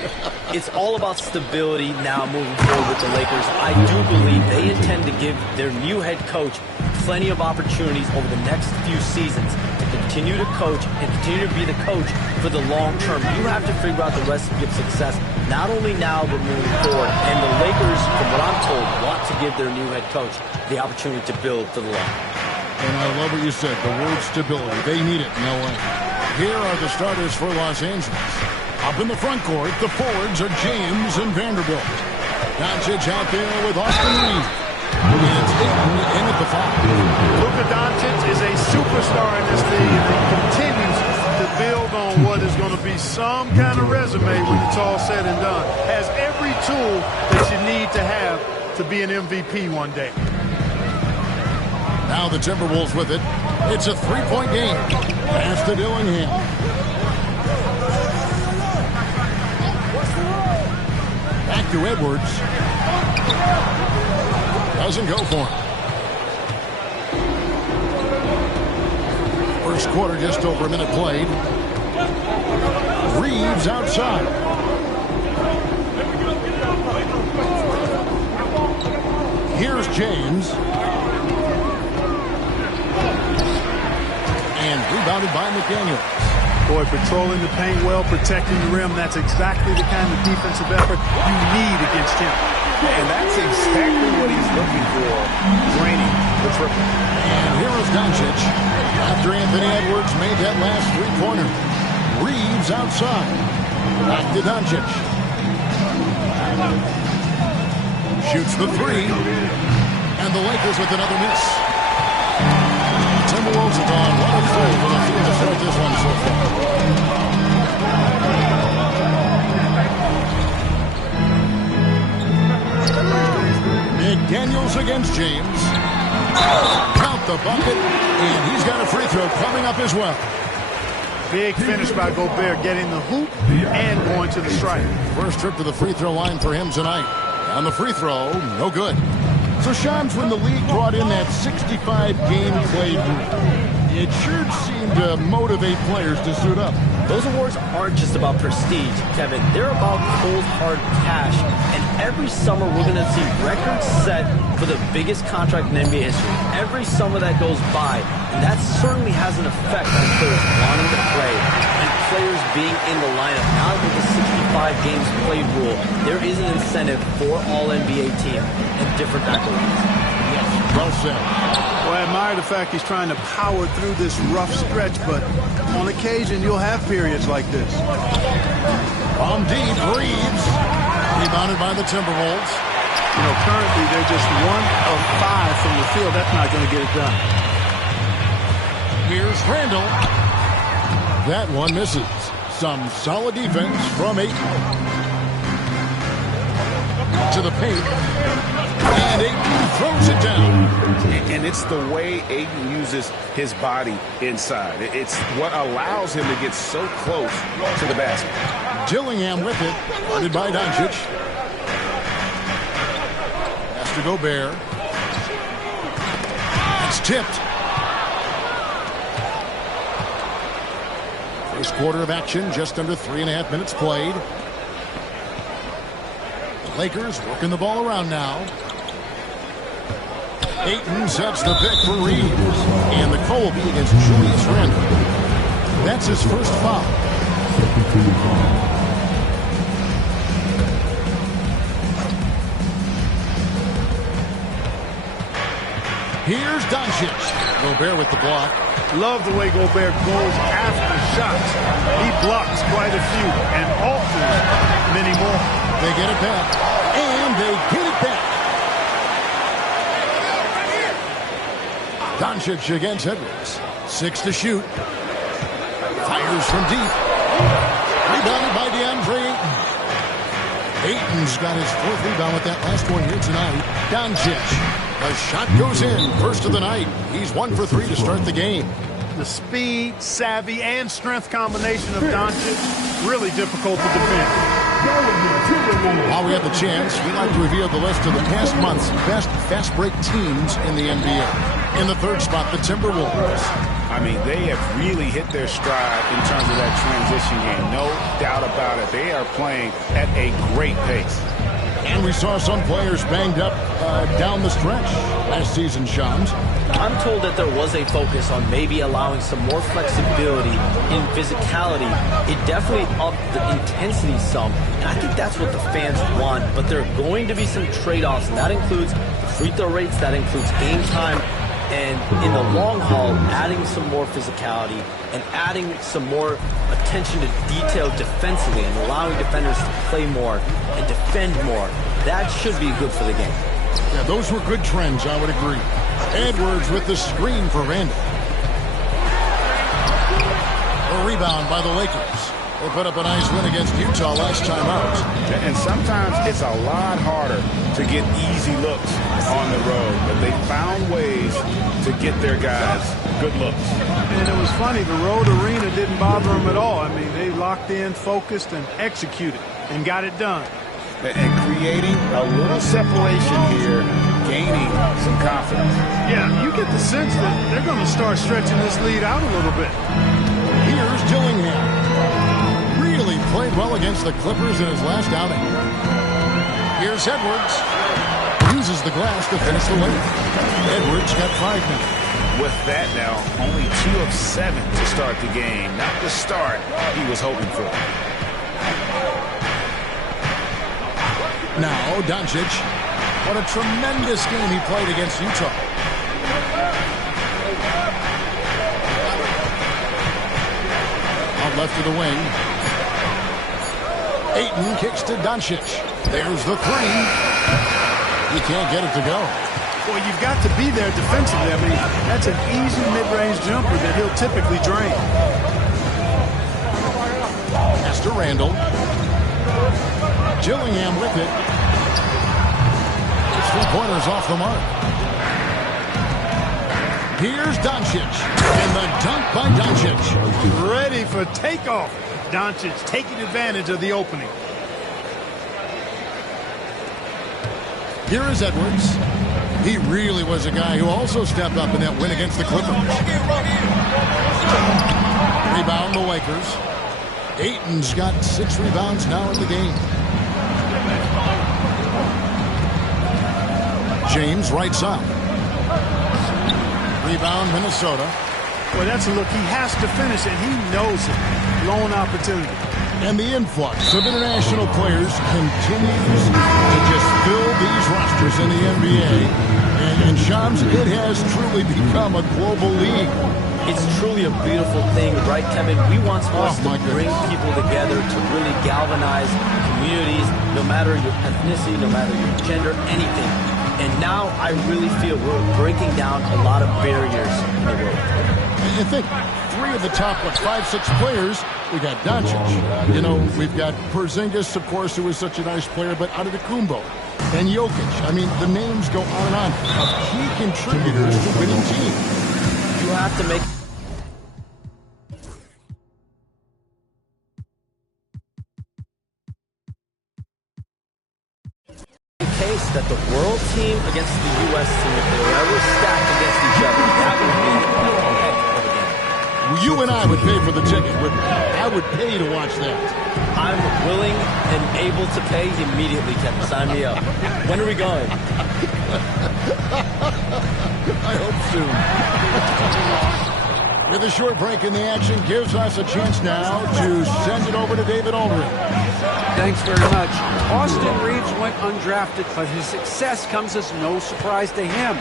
It's all about stability now moving forward with the Lakers. I do believe they intend to give their new head coach plenty of opportunities over the next few seasons to continue to coach and continue to be the coach for the long term. You have to figure out the recipe of success, not only now, but moving forward. And the Lakers, from what I'm told, want to give their new head coach the opportunity to build for the long term. And I love what you said, the word stability. They need it in LA. Here are the starters for Los Angeles. Up in the front court, the forwards are James and Vanderbilt. Doncic out there with Austin Reeves. It's Ayton in at the 5. Luka Doncic is a superstar in this league, and he continues to build on what is going to be some kind of resume when it's all said and done. Has every tool that you need to have to be an MVP one day. Now the Timberwolves with it. It's a 3-point game. Pass to Dillingham. Back to Edwards. Doesn't go for him. First quarter, just over a minute played. Reeves outside. Here's James. And rebounded by McDaniel. Boy, patrolling the paint well, protecting the rim. That's exactly the kind of defensive effort you need against him. And that's exactly what he's looking for, draining the triple. And here is Doncic. After Anthony Edwards made that last three-pointer. Reeves outside. Back to Doncic. Shoots the three. And the Lakers with another miss. Timberwolves have gone 1 of 3 for the field to start this one so far. McDaniels against James. Count the bucket, and he's got a free throw coming up as well. Big finish by Gobert, getting the hoop and going to the stripe. First trip to the free throw line for him tonight. On the free throw, no good. So, Shams, when the league brought in that 65-game played rule, it sure seemed to motivate players to suit up. Those awards aren't just about prestige, Kevin. They're about cold, hard cash. And every summer, we're going to see records set for the biggest contract in NBA history. Every summer that goes by, and that certainly has an effect on players wanting to play and players being in the lineup. Now with the 65 games played rule, there is an incentive for all NBA teams and different accolades. Well said. Well, I admire the fact he's trying to power through this rough stretch, but on occasion you'll have periods like this. From deep, Reeves. Rebounded by the Timberwolves. You know, currently they're just 1 of 5 from the field. That's not going to get it done. Here's Randall. That one misses. Some solid defense from Ayton. To the paint. And Ayton throws it down. And it's the way Ayton uses his body inside. It's what allows him to get so close to the basket. Dillingham with it. Guarded by Doncic. Pass to Gobert. It's tipped. First quarter of action, just under 3.5 minutes played. The Lakers working the ball around now. Ayton sets the pick for Reeves. And the call will be against Julius Randle. That's his first foul. Here's Doncic. Gobert with the block. Love the way Gobert goes after shots. He blocks quite a few and alters many more. They get it back. And they get it back. Doncic against Edwards. 6 to shoot. Fires from deep. Rebounded by DeAndre Ayton. Ayton's got his 4th rebound with that last one here tonight. Doncic. The shot goes in. First of the night. He's 1 for 3 to start the game. The speed, savvy, and strength combination of Doncic, really difficult to defend. While we have the chance, we like to reveal the list of the past month's best fast break teams in the NBA. In the 3rd spot, the Timberwolves. I mean, they have really hit their stride in terms of that transition game. No doubt about it. They are playing at a great pace. And we saw some players banged up down the stretch last season, Shams. I'm told that there was a focus on maybe allowing some more flexibility in physicality. It definitely upped the intensity some, and I think that's what the fans want. But there are going to be some trade-offs, and that includes the free throw rates, that includes game time, and in the long haul, adding some more physicality and adding some more attention to detail defensively and allowing defenders to play more and defend more. That should be good for the game. Yeah, those were good trends, I would agree. Edwards with the screen for Randall. A rebound by the Lakers. They put up a nice win against Utah last time out. And sometimes it's a lot harder to get easy looks on the road, but they found ways to get their guys good looks. And it was funny, the road arena didn't bother them at all. I mean, they locked in, focused, and executed, and got it done. And creating a little separation here, gaining some confidence. Yeah, you get the sense that they're going to start stretching this lead out a little bit. Here's Dillingham. Really played well against the Clippers in his last outing. Here's Edwards. Uses the glass to finish the lane. Edwards got 5 minutes. with that now, only 2 of 7 to start the game. Not the start he was hoping for. Now, Doncic. What a tremendous game he played against Utah. Out left of the wing. Ayton kicks to Doncic. There's the 3. He can't get it to go. Well, you've got to be there defensively. I mean, that's an easy mid-range jumper that he'll typically drain. Pass to Randall. Gillingham with it. 3-pointers off the mark. Here's Doncic. And the dunk by Doncic. Ready for takeoff. Doncic taking advantage of the opening. Here is Edwards. He really was a guy who also stepped up in that win against the Clippers. Rebound the Lakers. Ayton's got 6 rebounds now in the game. James right side. Rebound Minnesota. Well, that's a look. He has to finish, and he knows it. Lone opportunity. And the influx of international players continues to just fill these rosters in the NBA. And Shams, it has truly become a global league. It's truly a beautiful thing, right, Kevin? We want sports to bring people together, to really galvanize communities, no matter your ethnicity, no matter your gender, anything. And now I really feel we're breaking down a lot of barriers in the world. I think 3 of the top, 5, 6 players, we got Doncic. You know, we've got Porzingis, of course, who is such a nice player, but Antetokounmpo and Jokic. I mean, the names go on and on of key contributors to winning teams. You have to make case that the world team against the U.S. team, if they were ever stacked against each other, that would be a heck of a game. You and I would pay for the ticket. I would pay to watch that. I'm willing and able to pay immediately, Kevin. Sign me up. When are we going? I hope soon. With a short break in the action, gives us a chance now to send it over to David Aldridge. Thanks very much. Austin Reeves went undrafted, but his success comes as no surprise to him.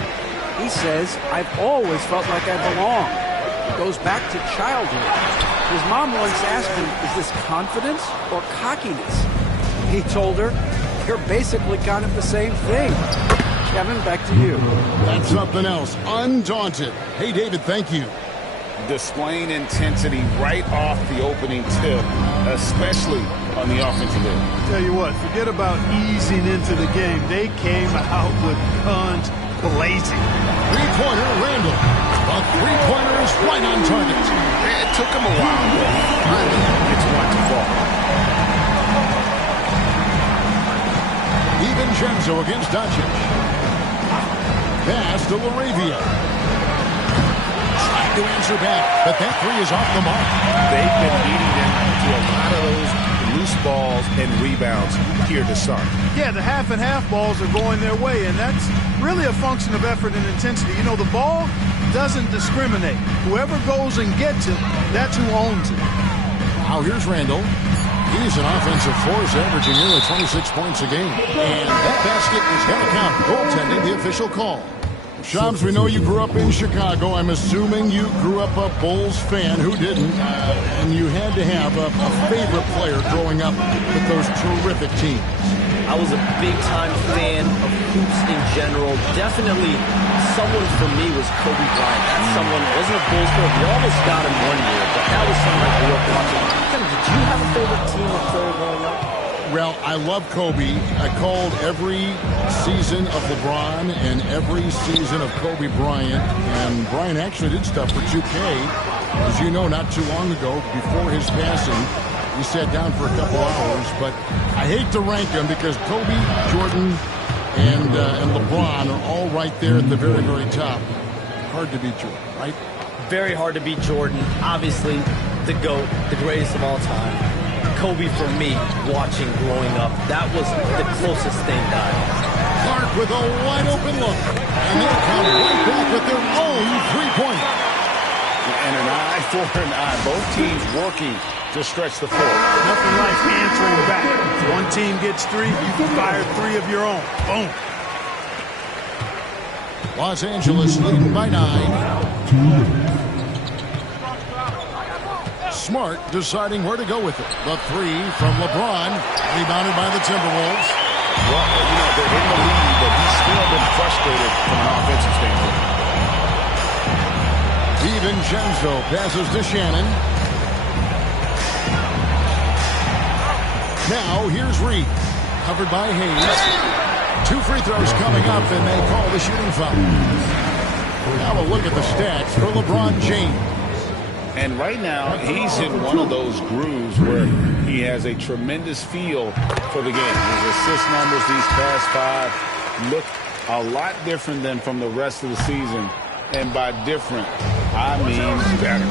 He says, I've always felt like I belong. It goes back to childhood. His mom once asked him, is this confidence or cockiness? He told her, you're basically kind of the same thing. Kevin, back to you. That's something else. Undaunted. Hey, David, thank you. Displaying intensity right off the opening tip, especially on the offensive end. Tell you what, forget about easing into the game. They came out with guns blazing. Three-pointer, Randall. A three-pointer is right on target. It took him a while, but finally it's one to fall. DiVincenzo against Doncic. Pass to LaRavia. To answer back, but that 3 is off the mark. They've been beating them to a lot of those loose balls and rebounds here to start. Yeah, the half and half balls are going their way, and that's really a function of effort and intensity. You know, the ball doesn't discriminate. Whoever goes and gets it, that's who owns it. Now here's Randall. He's an offensive force, averaging nearly 26 points a game. And that basket is going to count. Goaltending, the official call. Shams, we know you grew up in Chicago. I'm assuming you grew up a Bulls fan. Who didn't? And you had to have a favorite player growing up with those terrific teams. I was a big-time fan of hoops in general. Definitely someone for me was Kobe Bryant. That someone wasn't a Bulls player. We almost got him one year, but that was someone I grew up watching. Did you have a favorite team or player growing up? Well, I love Kobe. I called every season of LeBron and every season of Kobe Bryant. And Bryant actually did stuff for 2K. As you know, not too long ago, before his passing, we sat down for a couple hours. But I hate to rank them because Kobe, Jordan, and LeBron are all right there at the very, very top. Hard to beat Jordan, right? Very hard to beat Jordan. Obviously, the GOAT, the greatest of all time. Kobe, for me, watching growing up, that was the closest thing that I Clark with a wide-open look. And they'll come right back with their own three-pointer. And an eye for an eye. Both teams working to stretch the floor. Nothing like answering back. One team gets three, you can fire three of your own. Boom. Los Angeles leading by 9. Smart deciding where to go with it. The three from LeBron, rebounded by the Timberwolves. Well, they're in the lead, but he's still been frustrated from an offensive standpoint. DiVincenzo passes to Shannon. Now here's Reed, covered by Hayes. 2 free throws coming up, and they call the shooting foul. Now a look at the stats for LeBron James. And right now, he's in one of those grooves where he has a tremendous feel for the game. His assist numbers these past 5 look a lot different than from the rest of the season. And by different, I mean better.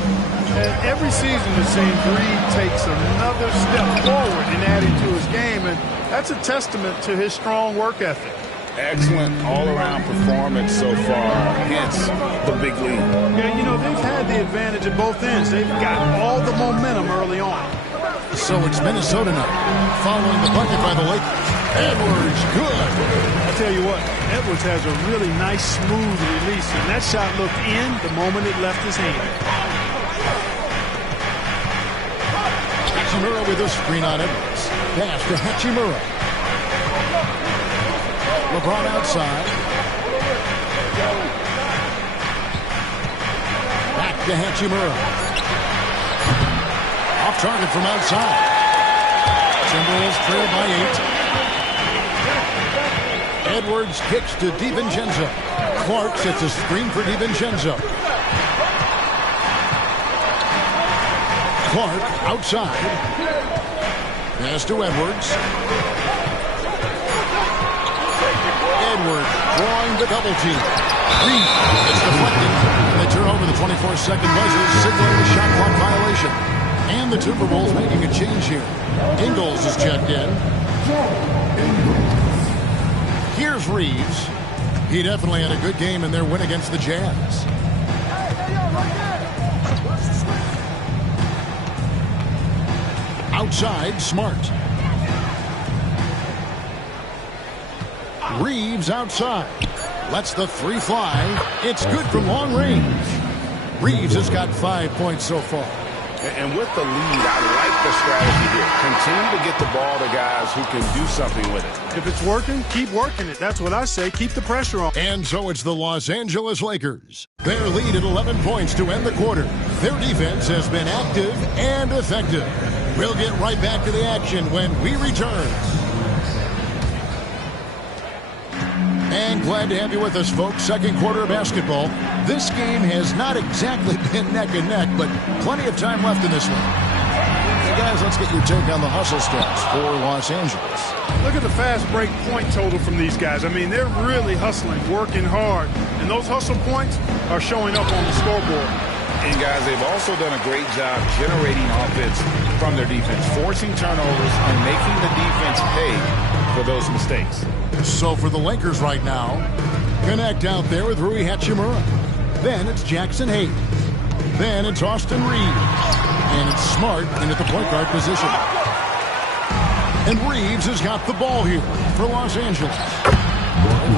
And every season it seems Reed takes another step forward in adding to his game, and that's a testament to his strong work ethic. Excellent all-around performance so far, hence the big lead. Yeah, they've had the advantage at both ends. They've got all the momentum early on. So it's Minnesota now, following the bucket by the Lakers. Edwards, good. I tell you what, Edwards has a really nice, smooth release, and that shot looked in the moment it left his hand. Hachimura with a screen on Edwards. Pass to Hachimura. LeBron outside. Back to Hachimura. Off target from outside. Timberwolves trail by 8. Edwards kicks to DiVincenzo. Clark sets a screen for DiVincenzo. Clark outside. Pass to Edwards. Edwards drawing the double team. Reed, it's deflected. And they turn over the 24-second buzzer, signaling the shot clock violation. And the Timberwolves making a change here. Ingles is checked in. Here's Reeves. He definitely had a good game in their win against the Jazz. Outside, Smart. Reeves outside. Lets the three fly. It's good from long range. Reeves has got 5 points so far. And with the lead, I like the strategy here. Continue to get the ball to guys who can do something with it. If it's working, keep working it. That's what I say. Keep the pressure on. And so it's the Los Angeles Lakers. Their lead at 11 points to end the quarter. Their defense has been active and effective. We'll get right back to the action when we return. And glad to have you with us, folks. Second quarter of basketball. This game has not exactly been neck and neck, but plenty of time left in this one. Hey, guys, let's get your take on the hustle stats for Los Angeles. Look at the fast break point total from these guys. I mean, they're really hustling, working hard. And those hustle points are showing up on the scoreboard. And, guys, they've also done a great job generating offense from their defense, forcing turnovers and making the defense pay for those mistakes. So for the Lakers right now, connect out there with Rui Hachimura. Then it's Jackson Hayes. Then it's Austin Reeves. And it's Smart into the point guard position. And Reeves has got the ball here for Los Angeles.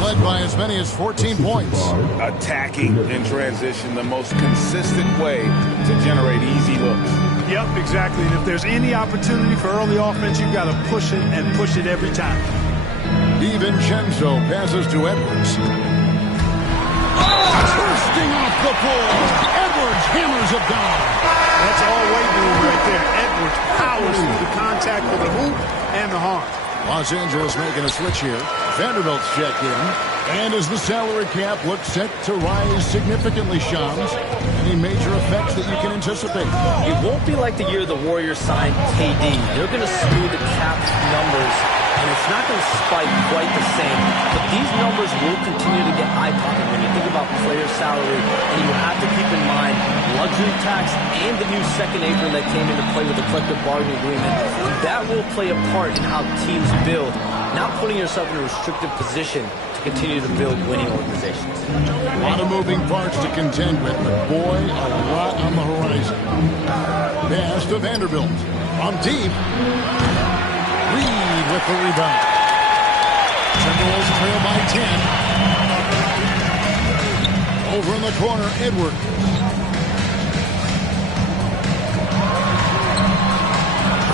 Led by as many as 14 points. Attacking in transition, the most consistent way to generate easy looks. Yep, exactly. And if there's any opportunity for early offense, you've got to push it and push it every time. DiVincenzo passes to Edwards. Bursting off the floor. Edwards hammers it down. That's all weight room right there. Edwards powers through the contact of the hoop and the harm. Los Angeles making a switch here. Vanderbilt's checked in. And as the salary cap looks set to rise significantly, Shams, any major effects that you can anticipate? It won't be like the year the Warriors signed KD. They're going to skew the cap numbers and it's not going to spike quite the same. But these numbers will continue to get eye-popping when you think about player salary, and you have to keep in mind luxury tax and the new second apron that came into play with the collective bargaining agreement. That will play a part in how teams build, not putting yourself in a restrictive position to continue to build winning organizations. A lot of moving parts to contend with, but boy, a lot on the horizon. Pass to Vanderbilt. On deep. Reed with the rebound. Timberwolves trail by 10. Over in the corner, Edwards.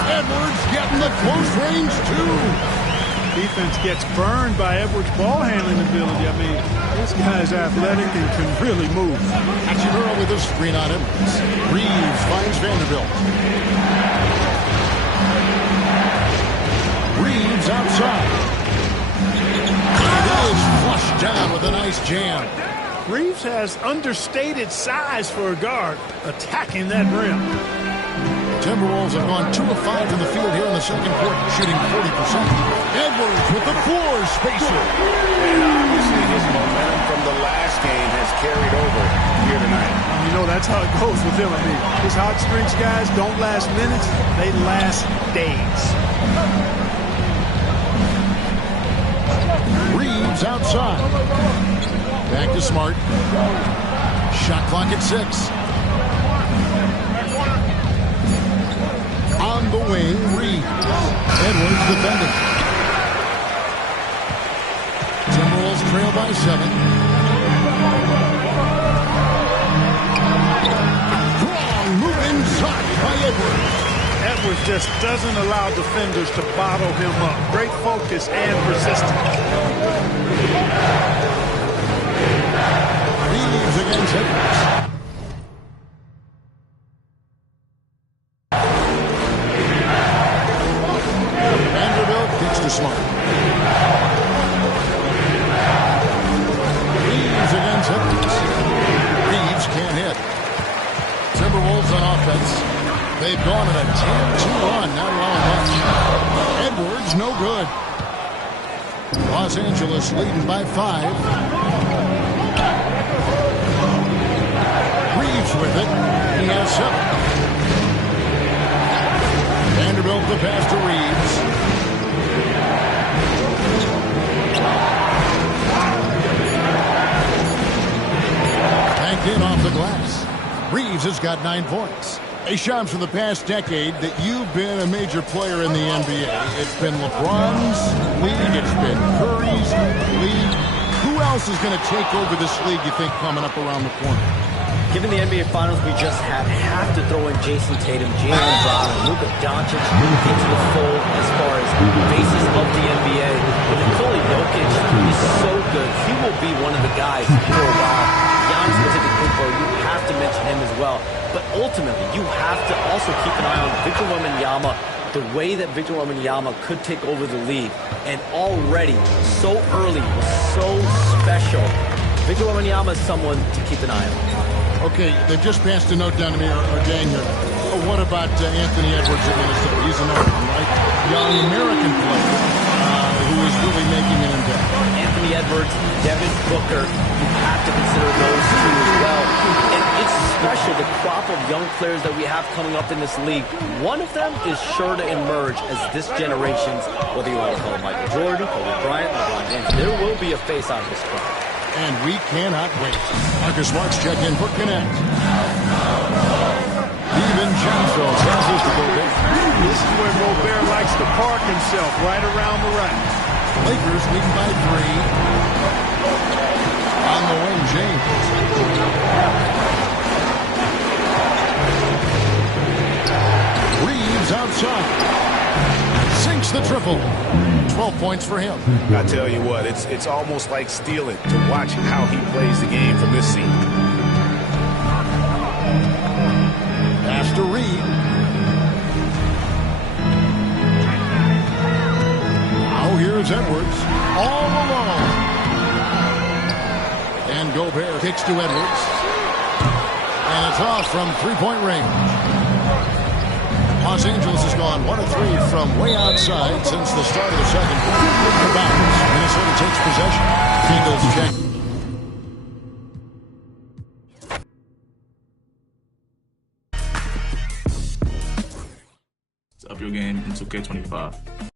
Edwards getting the close range, too. Defense gets burned by Edwards' ball handling ability. I mean, this guy's athletic and can really move. Hachimura with a screen on him. Reeves finds Vanderbilt. Reeves outside. And it is flushed down with a nice jam. Reeves has understated size for a guard, attacking that rim. Timberwolves have gone 2 of 5 from the field here in the second quarter, shooting 40%. Edwards with the floor spacer. And obviously his momentum from the last game has carried over here tonight. You know, that's how it goes with him. I mean, his hot streaks, guys, don't last minutes. They last days. Reeves outside. Back to Smart. Shot clock at 6. On the wing, Reed. Edwards defending. Timberwolves trail by 7. Strong move inside by Edwards. Edwards just doesn't allow defenders to bottle him up. Great focus and persistence. Reeves against Edwards. Smart. Reeves against Edwards. Reeves can't hit. Timberwolves on offense. They've gone on a 10-2 run, not allowing much. Edwards, no good. Los Angeles leading by 5. Reeves with it. He has 7. Vanderbilt the pass to Reeves. In off the glass. Reeves has got 9 points. Hey, Shams, for the past decade that you've been a major player in the NBA, it's been LeBron's league, it's been Curry's league. Who else is going to take over this league, you think, coming up around the corner? Given the NBA Finals we just had, have to throw in Jason Tatum, Jaylen Brown, and Luka Doncic into the fold as far as faces of the NBA. But Nikola Jokic, he's so good. He will be one of the guys for a while. Giannis Antetokounmpo, you have to mention him as well. But ultimately, you have to also keep an eye on Victor Wembanyama, the way that Victor Wembanyama could take over the league. And already, so early, was so special. Victor Wembanyama is someone to keep an eye on. Okay, they've just passed a note down to me, or Daniel. Oh, what about Anthony Edwards of Minnesota? He's another one, right? Young American player who is really making an impact. Anthony Edwards, Devin Booker, you have to consider those two as well. And it's special, the crop of young players that we have coming up in this league. One of them is sure to emerge as this generation's, whether you want to call him Michael Jordan, Kobe Bryant, LeBron James, there will be a face out of this crop. And we cannot wait. Marcus Smart's check in for Connect. Even Johnson passes to Gobert. This is where Gobert likes to park himself, right around the rack. Lakers leading by 3. On the wing, James. Reeves outside. Sinks the triple. 12 points for him. I tell you what, it's almost like stealing to watch how he plays the game from this seat. Pass to Reed. Now here's Edwards. All alone. And Gobert kicks to Edwards. And it's off from three-point range. Los Angeles has gone 1 of 3 from way outside since the start of the second quarter. The bounce. Minnesota takes possession. Eagles check. Up your game in 2K25.